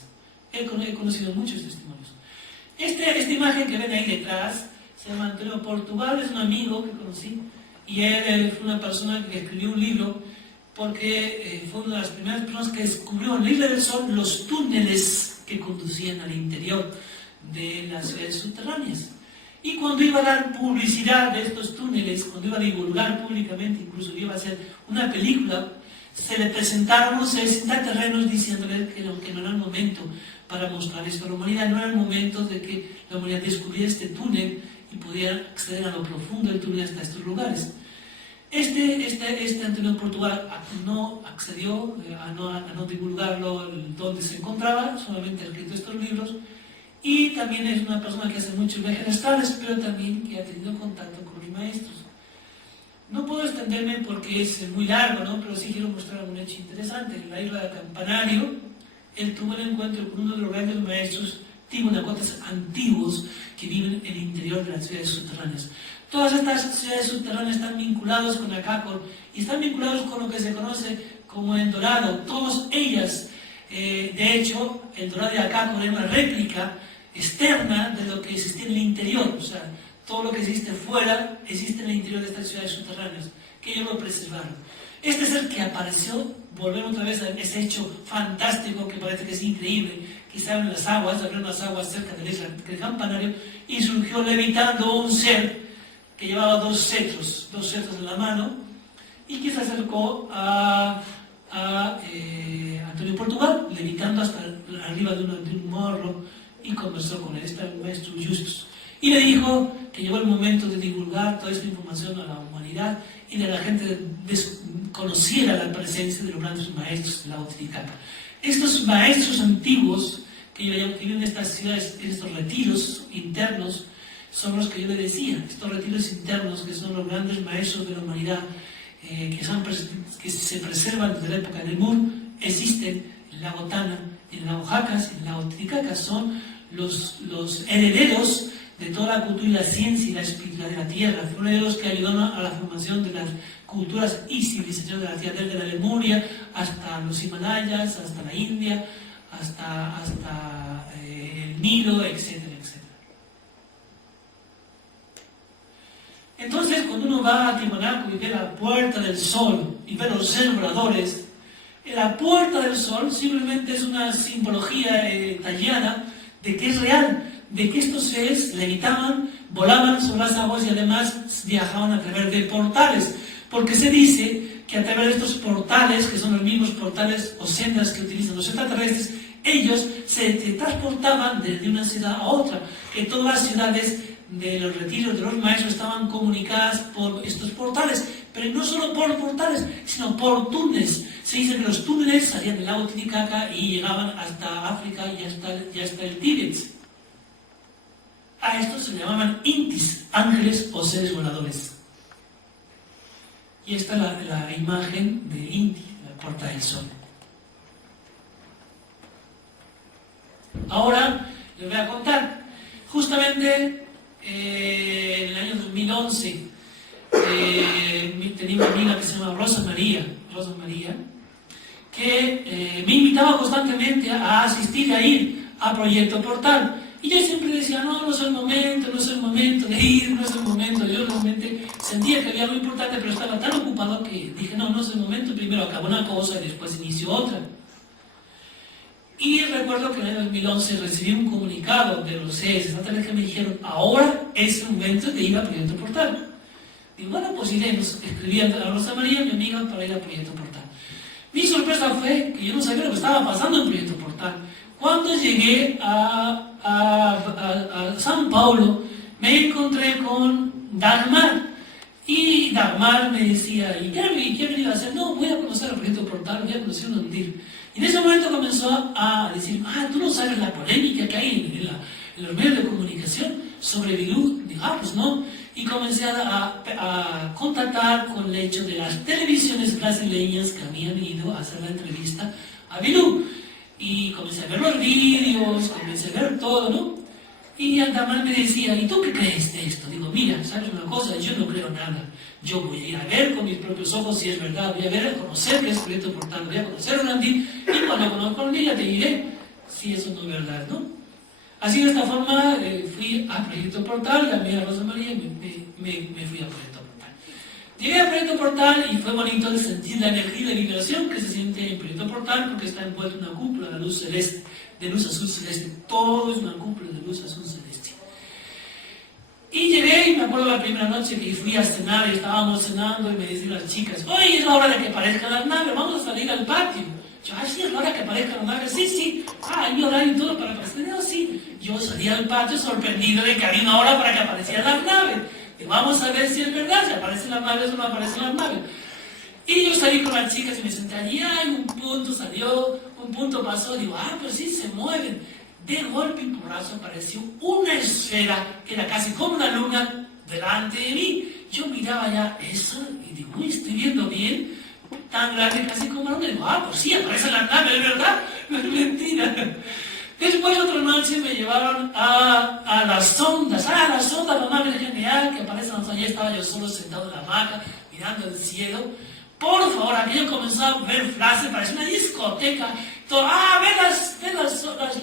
He conocido muchos testimonios. Esta imagen que ven ahí detrás se llama Antonio Portugal, es un amigo que conocí, y él fue una persona que escribió un libro porque fue una de las primeras personas que descubrió en la Isla del Sol los túneles que conducían al interior de las ciudades subterráneas. Y cuando iba a dar publicidad de estos túneles, cuando iba a divulgar públicamente, incluso iba a hacer una película, se le presentaron los seres intraterrenos diciéndole que no era el momento para mostrar esto a la humanidad, no era el momento de que la humanidad descubriera este túnel y pudiera acceder a lo profundo del túnel hasta estos lugares. Este Antonio Portugal no accedió a no divulgarlo donde se encontraba, solamente ha escrito estos libros, y también es una persona que hace muchos viajes astrales, pero también que ha tenido contacto con los maestros. No puedo extenderme porque es muy largo, ¿no? Pero sí quiero mostrar un hecho interesante. En la isla de Campanario él tuvo el encuentro con uno de los grandes maestros tiwanacotas antiguos que viven en el interior de las ciudades subterráneas. Todas estas ciudades subterráneas están vinculadas con Acácor y están vinculadas con lo que se conoce como el Dorado. Todas ellas, de hecho, el Dorado de Acácor es una réplica externa de lo que existe en el interior. O sea, todo lo que existe fuera existe en el interior de estas ciudades subterráneas, que ellos lo preservaron. Este es el que apareció, volvemos otra vez a ese hecho fantástico que parece que es increíble, que estaban en las aguas, abrieron las aguas cerca del campanario y surgió levitando un ser que llevaba dos cetros en la mano y que se acercó a Antonio Portugal, levitando hasta arriba de un morro y conversó con él, este maestro Justus. Y le dijo que llegó el momento de divulgar toda esta información a la humanidad y de la gente conociera la presencia de los grandes maestros de la Titicaca. Estos maestros antiguos que viven en estas ciudades, en estos retiros internos, son los que yo le decía, estos retiros internos que son los grandes maestros de la humanidad, que se preservan desde la época del Lemur, existen en el lago Tana, en el lago Jacas, en el lago Titicaca, son los herederos de toda la cultura y la ciencia y la espiritualidad de la Tierra. Fueron ellos que ayudaron a la formación de las culturas y civilizaciones de la Tierra, desde la Lemuria hasta los Himalayas, hasta la India, hasta el Nilo, etcétera, etcétera. Entonces, cuando uno va a Tiwanaku y ve la Puerta del Sol y ve los seres voladores, la Puerta del Sol simplemente es una simbología tallada de que es real, de que estos seres levitaban, volaban sobre las aguas y además viajaban a través de portales, porque se dice que a través de estos portales, que son los mismos portales o sendas que utilizan los extraterrestres, ellos se transportaban desde una ciudad a otra, que todas las ciudades de los retiros de los maestros estaban comunicadas por estos portales, pero no solo por portales, sino por túneles. Se dice que los túneles salían del lago Titicaca y llegaban hasta África y hasta el Tíbet. A estos se llamaban intis, ángeles o seres voladores. Y esta es la imagen de Inti, la Puerta del Sol. Ahora les voy a contar. Justamente en el año 2011 tenía una amiga que se llama Rosa María, que me invitaba constantemente a asistir, a ir a Proyecto Portal. Y yo siempre decía, no es el momento de ir, no es el momento. Yo realmente sentía que había algo importante, pero estaba tan ocupado que dije, no es el momento. Primero acabó una cosa y después inició otra. Y recuerdo que en el 2011 recibí un comunicado de los CES, exactamente que me dijeron, ahora es el momento de ir a Proyecto Portal. Digo, bueno, pues iremos. Escribí a Rosa María, mi amiga, para ir a Proyecto Portal. Mi sorpresa fue que yo no sabía lo que estaba pasando en Proyecto Portal. Cuando llegué a São Paulo, me encontré con Dagmar. Y Dagmar me decía, ¿y qué venía a hacer? No, voy a conocer el Proyecto Portal, voy a conocer un Ondir. Y en ese momento comenzó a decir, tú no sabes la polémica que hay en los medios de comunicación sobre Bilú. Digo, pues no. Y comencé a contactar con el hecho de las televisiones brasileñas que habían ido a hacer la entrevista a Bilú. Y comencé a ver los vídeos, comencé a ver todo, ¿no? Y Dagmar me decía, ¿y tú qué crees de esto? Digo, mira, ¿sabes una cosa? Yo no creo nada. Yo voy a ir a ver con mis propios ojos si es verdad, voy a ver, a conocer qué es Proyecto Portal, voy a conocer a Orandil, y cuando conozco a Orandil ya te diré si eso no es verdad, ¿no? Así de esta forma fui a Proyecto Portal, llamé a Rosa María y me fui a Proyecto Portal. Llegué a Proyecto Portal y fue bonito sentir la energía de liberación que se siente en Proyecto Portal porque está envuelto en una cúpula de luz celeste, de luz azul celeste, todo es una cúpula de luz azul celeste. Y llegué y me acuerdo la primera noche que fui a cenar y estábamos cenando y me decían las chicas, oye, es la hora de que aparezcan las naves, vamos a salir al patio. Yo, sí, es la hora que aparezcan las naves, sí, hay horario y todo para aparecer, no, sí. Yo salí al patio sorprendido de que había una hora para que aparecieran las naves. Y vamos a ver si es verdad, si aparecen las naves o no aparecen las naves. Y yo salí con las chicas y me senté allí, un punto salió, un punto pasó, digo, pues sí, se mueven. De golpe y porrazo apareció una esfera que era casi como una luna delante de mí. Yo miraba ya eso y digo, uy, estoy viendo bien. tan grande, casi como una. Digo, pues sí, aparece la nave, es verdad, no es mentira. Después otra noche me llevaron a las sondas, la sonda, la nave genial que aparece en la noche. Estaba yo solo sentado en la hamaca, mirando el cielo. Por favor, aquello comenzó a ver frases, parecía una discoteca. Todo, ve las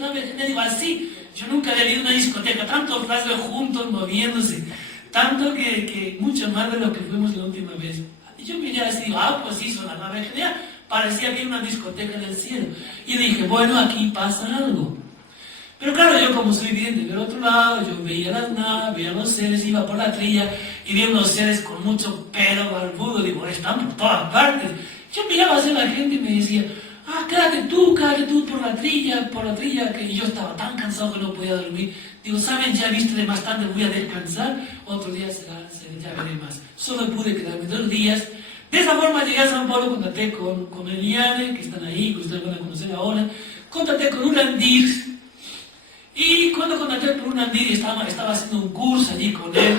naves geniales, digo, así. Yo nunca había visto una discoteca, tantos frases juntos, moviéndose, tanto que mucho más de lo que fuimos la última vez. Y yo miré así, digo, pues sí, son las naves geniales. Parecía que había una discoteca en el cielo. Y dije, bueno, aquí pasa algo. Pero claro, yo como soy bien del otro lado, yo veía las naves, veía los seres, iba por la trilla y vi unos seres con mucho pelo barbudo, digo, están por todas partes. Yo miraba hacia la gente y me decía, quédate tú por la trilla, que yo estaba tan cansado que no podía dormir. Digo, ¿saben? Ya viste bastante, voy a descansar, otro día ya veré más. Solo pude quedarme 2 días. De esa forma llegué a San Pablo, contacté con Eliane, que están ahí, que ustedes van a conocer ahora, contacté con Urandir. Y cuando contacté con Urandir, estaba haciendo un curso allí con él.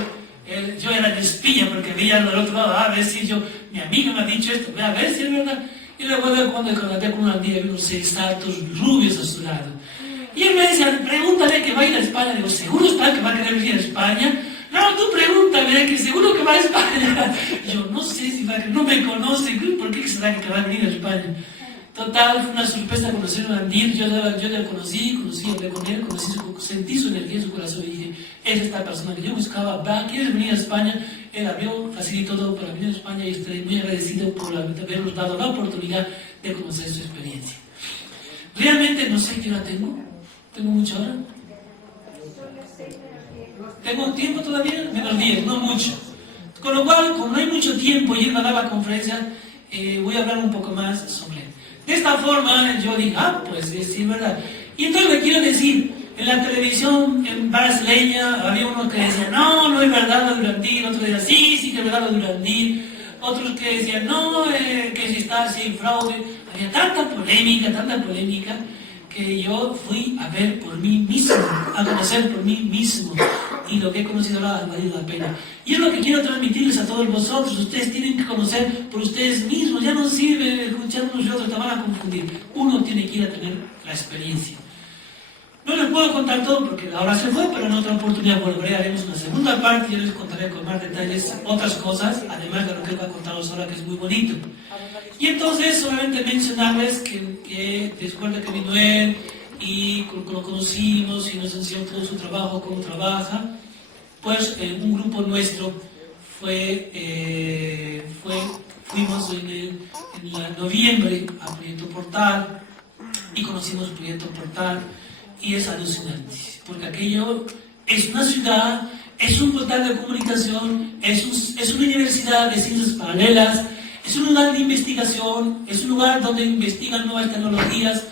Yo era de espía porque veía del otro lado, a ver si mi amiga me ha dicho esto, a ver si es verdad. Y luego cuando contacté con Urandir, había unos 6 altos rubios a su lado. Y él me decía, pregúntale que va a ir a España. Digo, ¿seguro está que va a querer venir a España? No, tú pregúntale, que seguro que va a España. Yo no sé si va a querer, no me conoce, ¿por qué será que va a venir a España? Total, fue una sorpresa conocer a Urandir. Yo le conocí, hablé con él, sentí su energía en su corazón y dije, es esta persona que yo buscaba, ¿quieres venir a España? Él abrió, facilitó todo para venir a España y estoy muy agradecido por habernos dado la oportunidad de conocer su experiencia. Realmente no sé qué hora tengo mucha hora. ¿Tengo tiempo todavía? Menos 10, no mucho. Con lo cual, como no hay mucho tiempo y él va a dar la conferencia, voy a hablar un poco más sobre él. De esta forma, yo dije, pues sí, es verdad. Y entonces le quiero decir, en la televisión brasileña había unos que decían, no es verdad lo de Urandir, otros decían, sí que es verdad lo de Urandir, otros que decían, no, que si está sin fraude. Había tanta polémica, que yo fui a ver por mí mismo, a conocer por mí mismo, y lo que he conocido ha valido la pena. Y es lo que quiero transmitirles a todos vosotros. Ustedes tienen que conocer por ustedes mismos. Ya no sirve escuchar unos y otros, te van a confundir. Uno tiene que ir a tener la experiencia. No les puedo contar todo porque la hora se fue, pero en otra oportunidad volveré, haremos una segunda parte y yo les contaré con más detalles otras cosas, además de lo que él va a contaros ahora, que es muy bonito. Y entonces solamente mencionarles que después de que vino él y lo conocimos y nos enseñó todo su trabajo, cómo trabaja, pues un grupo nuestro fuimos en noviembre a Proyecto Portal y conocimos Proyecto Portal. Y es alucinante, porque aquello es una ciudad, es un portal de comunicación, es una universidad de ciencias paralelas, es un lugar de investigación, es un lugar donde investigan nuevas tecnologías,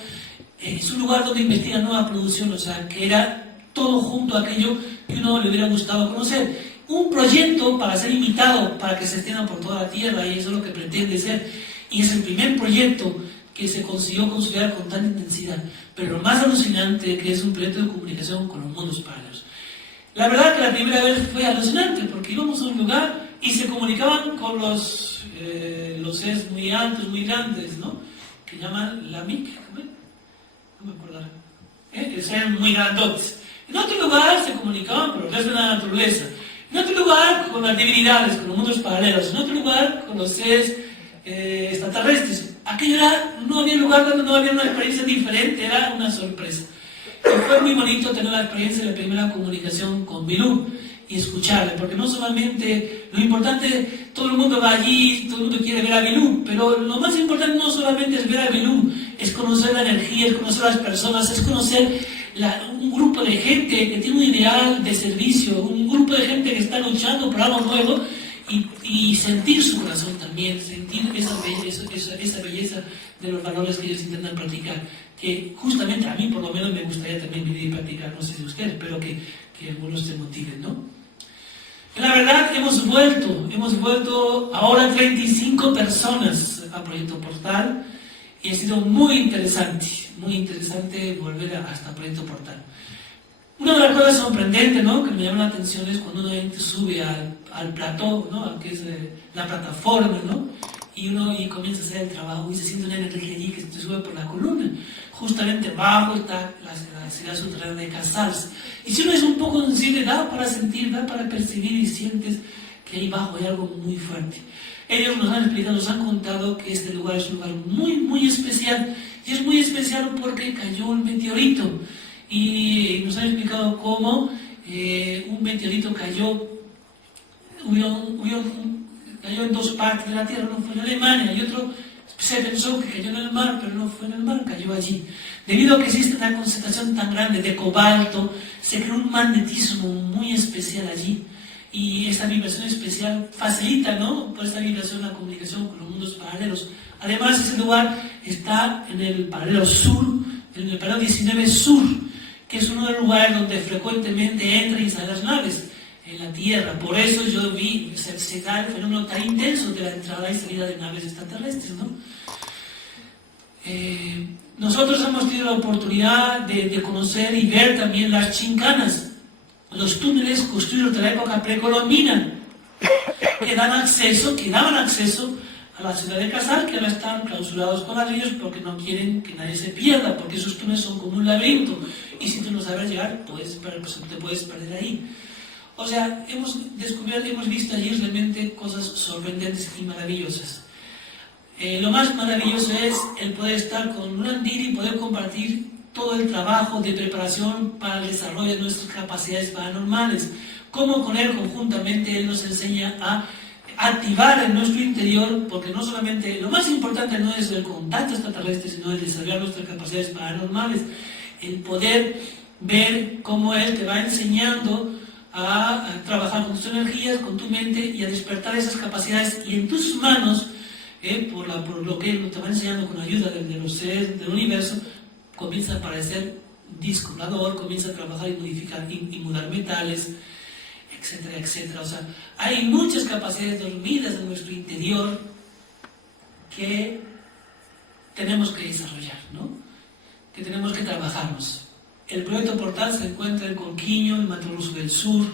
es un lugar donde investigan nueva producción, o sea, que era todo junto a aquello que uno le hubiera gustado conocer. Un proyecto para ser imitado, para que se extienda por toda la tierra, y eso es lo que pretende ser. Y es el primer proyecto que se consiguió construir con tanta intensidad. Pero lo más alucinante que es un proyecto de comunicación con los mundos paralelos. La verdad que la primera vez fue alucinante, porque íbamos a un lugar y se comunicaban con los seres muy altos, muy grandes, ¿no? Que llaman la MIC, no me acuerdo. Que sean muy grandotes. En otro lugar se comunicaban con los restos de la naturaleza. En otro lugar con las divinidades, con los mundos paralelos. En otro lugar con los seres extraterrestres. Aquello no había lugar donde no había una experiencia diferente, era una sorpresa. Y fue muy bonito tener la experiencia de la primera comunicación con Bilú y escucharle, porque no solamente, lo importante, todo el mundo va allí, todo el mundo quiere ver a Bilú, pero lo más importante no solamente es ver a Bilú, es conocer la energía, es conocer a las personas, es conocer un grupo de gente que tiene un ideal de servicio, un grupo de gente que está luchando por algo nuevo, y sentir su corazón también, sentir esa belleza de los valores que ellos intentan practicar, que justamente a mí por lo menos me gustaría también vivir y practicar, no sé si ustedes, pero que algunos se motiven, ¿no? La verdad, hemos vuelto ahora 35 personas a Proyecto Portal, y ha sido muy interesante volver hasta Proyecto Portal. Una de las cosas sorprendentes, ¿no?, que me llama la atención es cuando una gente sube al plató, ¿no?, que es la plataforma, ¿no?, y comienza a hacer el trabajo y se siente una energía allí que te sube por la columna. Justamente abajo está la ciudad subterránea de Casals. Y si uno es un poco sensible, da para sentir, da para percibir y sientes que ahí abajo hay algo muy fuerte. Ellos nos han explicado, nos han contado que este lugar es un lugar muy, muy especial. Y es muy especial porque cayó un meteorito. Y nos han explicado cómo un meteorito cayó en dos partes de la Tierra. Uno fue en Alemania y otro se pensó que cayó en el mar, pero no fue en el mar, cayó allí. Debido a que existe una concentración tan grande de cobalto, se creó un magnetismo muy especial allí. Y esta vibración especial facilita, ¿no?, por esta vibración, la comunicación con los mundos paralelos. Además, ese lugar está en el paralelo sur, en el paralelo 19 sur, que es uno de los lugares donde frecuentemente entran y salen las naves en la Tierra. Por eso yo vi, se da el fenómeno tan intenso de la entrada y salida de naves extraterrestres, ¿no? Nosotros hemos tenido la oportunidad de conocer y ver también las chincanas, los túneles construidos de la época precolombina, que daban acceso a la ciudad de Casal, que ahora están clausurados con ladrillos porque no quieren que nadie se pierda, porque esos túneles son como un laberinto, y si tú no sabes llegar, te puedes perder ahí. O sea, hemos visto allí realmente cosas sorprendentes y maravillosas. Lo más maravilloso es el poder estar con Urandir y poder compartir todo el trabajo de preparación para el desarrollo de nuestras capacidades paranormales. Cómo con él conjuntamente él nos enseña a activar en nuestro interior, porque no solamente, lo más importante no es el contacto extraterrestre, sino el desarrollar nuestras capacidades paranormales, el poder ver cómo él te va enseñando a trabajar con tus energías, con tu mente y a despertar esas capacidades, y en tus manos, por lo que él te va enseñando con la ayuda de los seres del universo, comienza a aparecer disco volador, comienza a trabajar y modificar y mudar metales, etcétera, etcétera. O sea, hay muchas capacidades dormidas en nuestro interior que tenemos que desarrollar, ¿no?, que tenemos que trabajarnos. El proyecto Portal se encuentra en Conquiño, en Mato Grosso del Sur.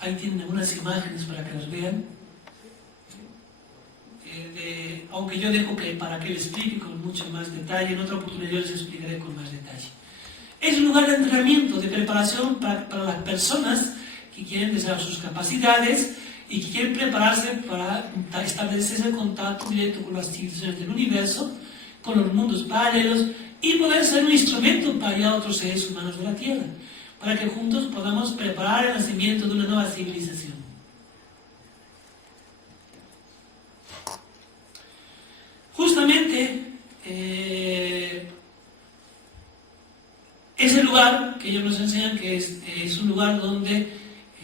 Ahí tienen algunas imágenes para que las vean. Aunque yo dejo que para que lo explique con mucho más detalle, en otra oportunidad yo les explicaré con más detalle. Es un lugar de entrenamiento, de preparación para las personas que quieren desarrollar sus capacidades y que quieren prepararse para establecer ese contacto directo con las civilizaciones del universo, con los mundos paralelos, y poder ser un instrumento para ayudar a otros seres humanos de la Tierra, para que juntos podamos preparar el nacimiento de una nueva civilización. Justamente ese lugar que ellos nos enseñan que es un lugar donde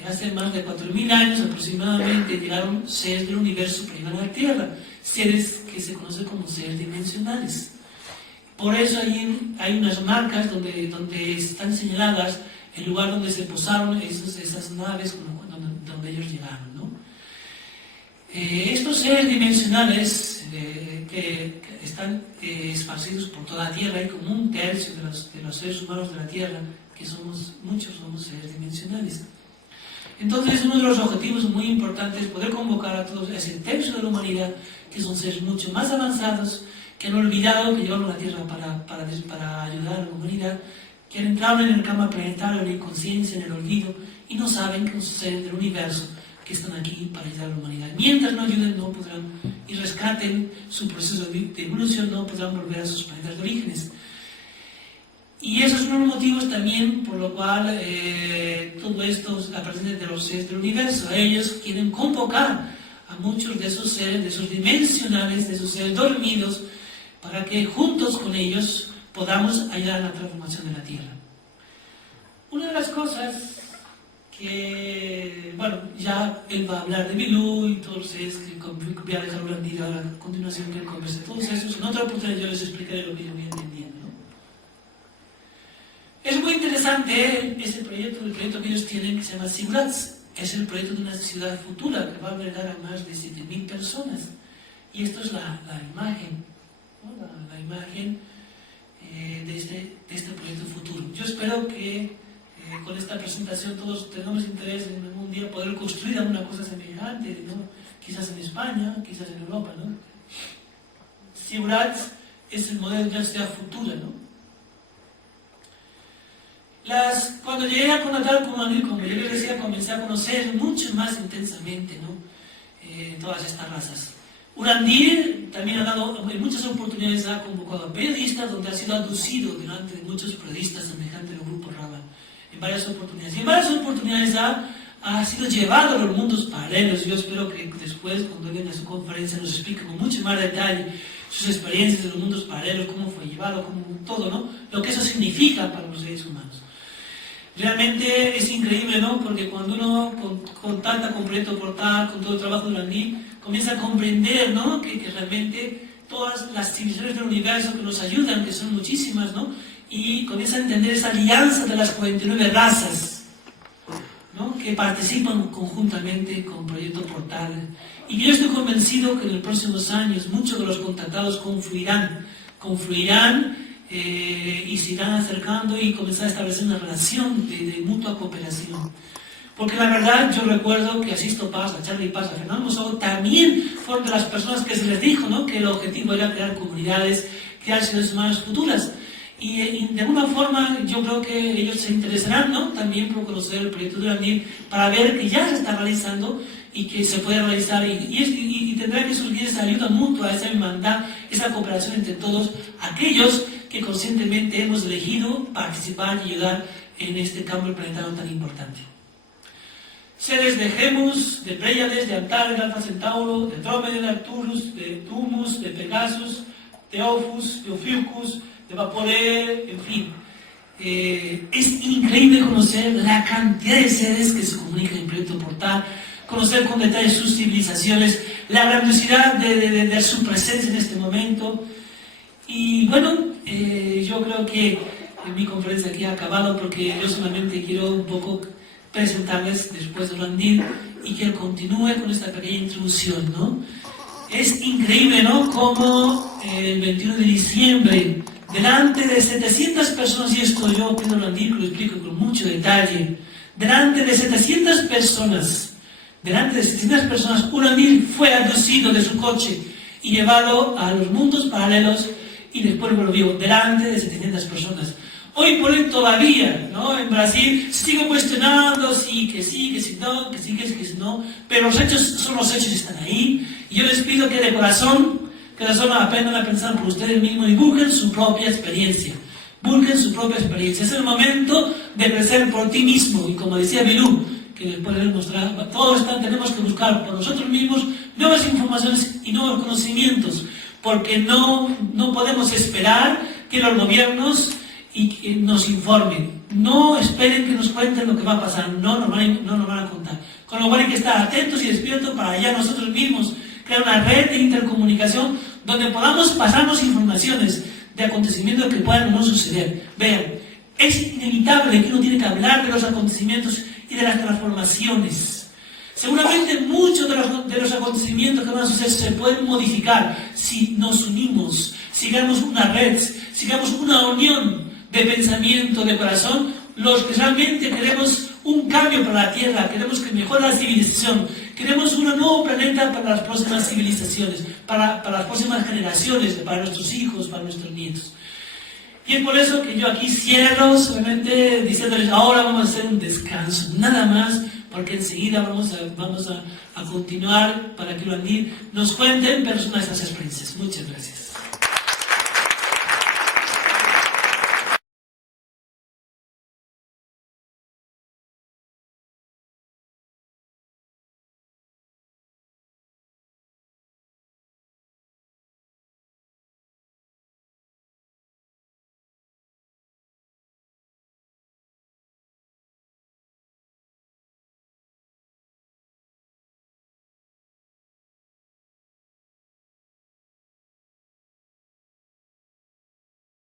hace más de 4.000 años aproximadamente llegaron seres del universo para llegar a la Tierra, seres que se conocen como seres dimensionales. Por eso hay unas marcas donde están señaladas el lugar donde se posaron esas naves donde ellos llegaron, ¿no? Estos seres dimensionales que están esparcidos por toda la Tierra, hay como 1/3 de los seres humanos de la Tierra, que muchos somos seres dimensionales. Entonces, uno de los objetivos muy importantes es poder convocar a todos ese tercio de la humanidad, que son seres mucho más avanzados, que han olvidado que llegaron a la Tierra para ayudar a la humanidad, que han entrado en el campo planetario, en la inconsciencia, en el olvido, y no saben que son seres del universo que están aquí para ayudar a la humanidad. Mientras no ayuden, no podrán, y rescaten su proceso de evolución, no podrán volver a sus planetas de orígenes. Y esos son los motivos también por lo cual todo esto es la presencia de los seres del universo. Ellos quieren convocar a muchos de esos seres, de esos dimensionales, de esos seres dormidos, para que juntos con ellos podamos ayudar a la transformación de la Tierra. Una de las cosas que, bueno, ya él va a hablar de Bilú y todos los seres que voy a dejar Urandir a continuación que él converse. Todos esos, en otra oportunidad yo les explicaré lo que yo voy entendiendo, ¿no? Es muy interesante el proyecto que ellos tienen, que se llama Sigurats. Es el proyecto de una ciudad futura que va a albergar a más de 7.000 personas. Y esto es la imagen, ¿no?, la imagen de este proyecto futuro. Yo espero que con esta presentación todos tengamos interés en algún día poder construir alguna cosa semejante, ¿no?, quizás en España, quizás en Europa, ¿no? Sigurat es el modelo de universidad futura, ¿no? Cuando llegué a Natal con Manuel, como yo les decía, comencé a conocer mucho más intensamente, ¿no? Todas estas razas. Urandir también ha dado, en muchas oportunidades ha convocado a periodistas, donde ha sido aducido delante de muchos periodistas semejantes al grupo Raba, en varias oportunidades. Y en varias oportunidades ha sido llevado a los mundos paralelos. Yo espero que después, cuando venga a su conferencia, nos explique con mucho más detalle sus experiencias de los mundos paralelos, cómo fue llevado, cómo todo, ¿no? Lo que eso significa para los seres humanos. Realmente es increíble, ¿no? Porque cuando uno contacta con Proyecto Portal, con todo el trabajo de Urandir, comienza a comprender, ¿no? Que realmente todas las civilizaciones del universo que nos ayudan, que son muchísimas, ¿no? Y comienza a entender esa alianza de las 49 razas, ¿no? Que participan conjuntamente con Proyecto Portal. Y yo estoy convencido que en los próximos años muchos de los contactados confluirán y se irán acercando y comenzar a establecer una relación de mutua cooperación. Porque la verdad, yo recuerdo que a Sisto Paz, a Charlie Paz, a Fernando Mosago, también fueron de las personas que se les dijo, ¿no? Que el objetivo era crear comunidades, crear ciudades humanas futuras. Y de alguna forma yo creo que ellos se interesarán, ¿no? También por conocer el proyecto de Urandir, para ver que ya se está realizando y que se puede realizar y tendrá que surgir esa ayuda mutua, esa hermandad, esa cooperación entre todos aquellos que conscientemente hemos elegido participar y ayudar en este cambio planetario tan importante. Seres de Gemus, de Pléyades, de Antares, de Alfa Centauro, de Andrómeda, de Arcturus, de Tumus, de Pegasus, de Ophus, de Ophiuchus, de Vaporeer, en fin. Es increíble conocer la cantidad de seres que se comunican en Proyecto Portal, conocer con detalle sus civilizaciones, la grandiosidad de su presencia en este momento. Y bueno, yo creo que mi conferencia aquí ha acabado porque yo solamente quiero un poco presentarles después de Urandir y que continúe con esta pequeña introducción, ¿no? Es increíble, ¿no? Como el 21 de diciembre, delante de 700 personas, y esto yo pido a Urandir que lo explico con mucho detalle, delante de 700 personas, Urandir fue abducido de su coche y llevado a los mundos paralelos y después volvió delante de 700 personas. Hoy por hoy todavía, ¿no? En Brasil sigo cuestionando que sí, no, pero los hechos son los hechos y están ahí. Y yo les pido que de corazón aprendan a pensar por ustedes mismos y busquen su propia experiencia. Es el momento de crecer por ti mismo. Y como decía Bilú, que después les mostraba, todos tenemos que buscar por nosotros mismos nuevas informaciones y nuevos conocimientos, porque no podemos esperar que los gobiernos nos informen. No esperen que nos cuenten lo que va a pasar, no nos van a contar. Con lo cual hay que estar atentos y despiertos para ya nosotros mismos crear una red de intercomunicación donde podamos pasarnos informaciones de acontecimientos que puedan o no suceder. Vean, es inevitable que uno tiene que hablar de los acontecimientos y de las transformaciones. Seguramente muchos de los acontecimientos que van a suceder se pueden modificar si nos unimos, sigamos una red, sigamos una unión de pensamiento, de corazón, los que realmente queremos un cambio para la Tierra, queremos que mejore la civilización, queremos un nuevo planeta para las próximas civilizaciones, para las próximas generaciones, para nuestros hijos, para nuestros nietos. Y es por eso que yo aquí cierro solamente diciéndoles, ahora vamos a hacer un descanso, nada más, porque enseguida vamos a continuar para que Urandir nos cuente en persona esas experiencias. Muchas gracias.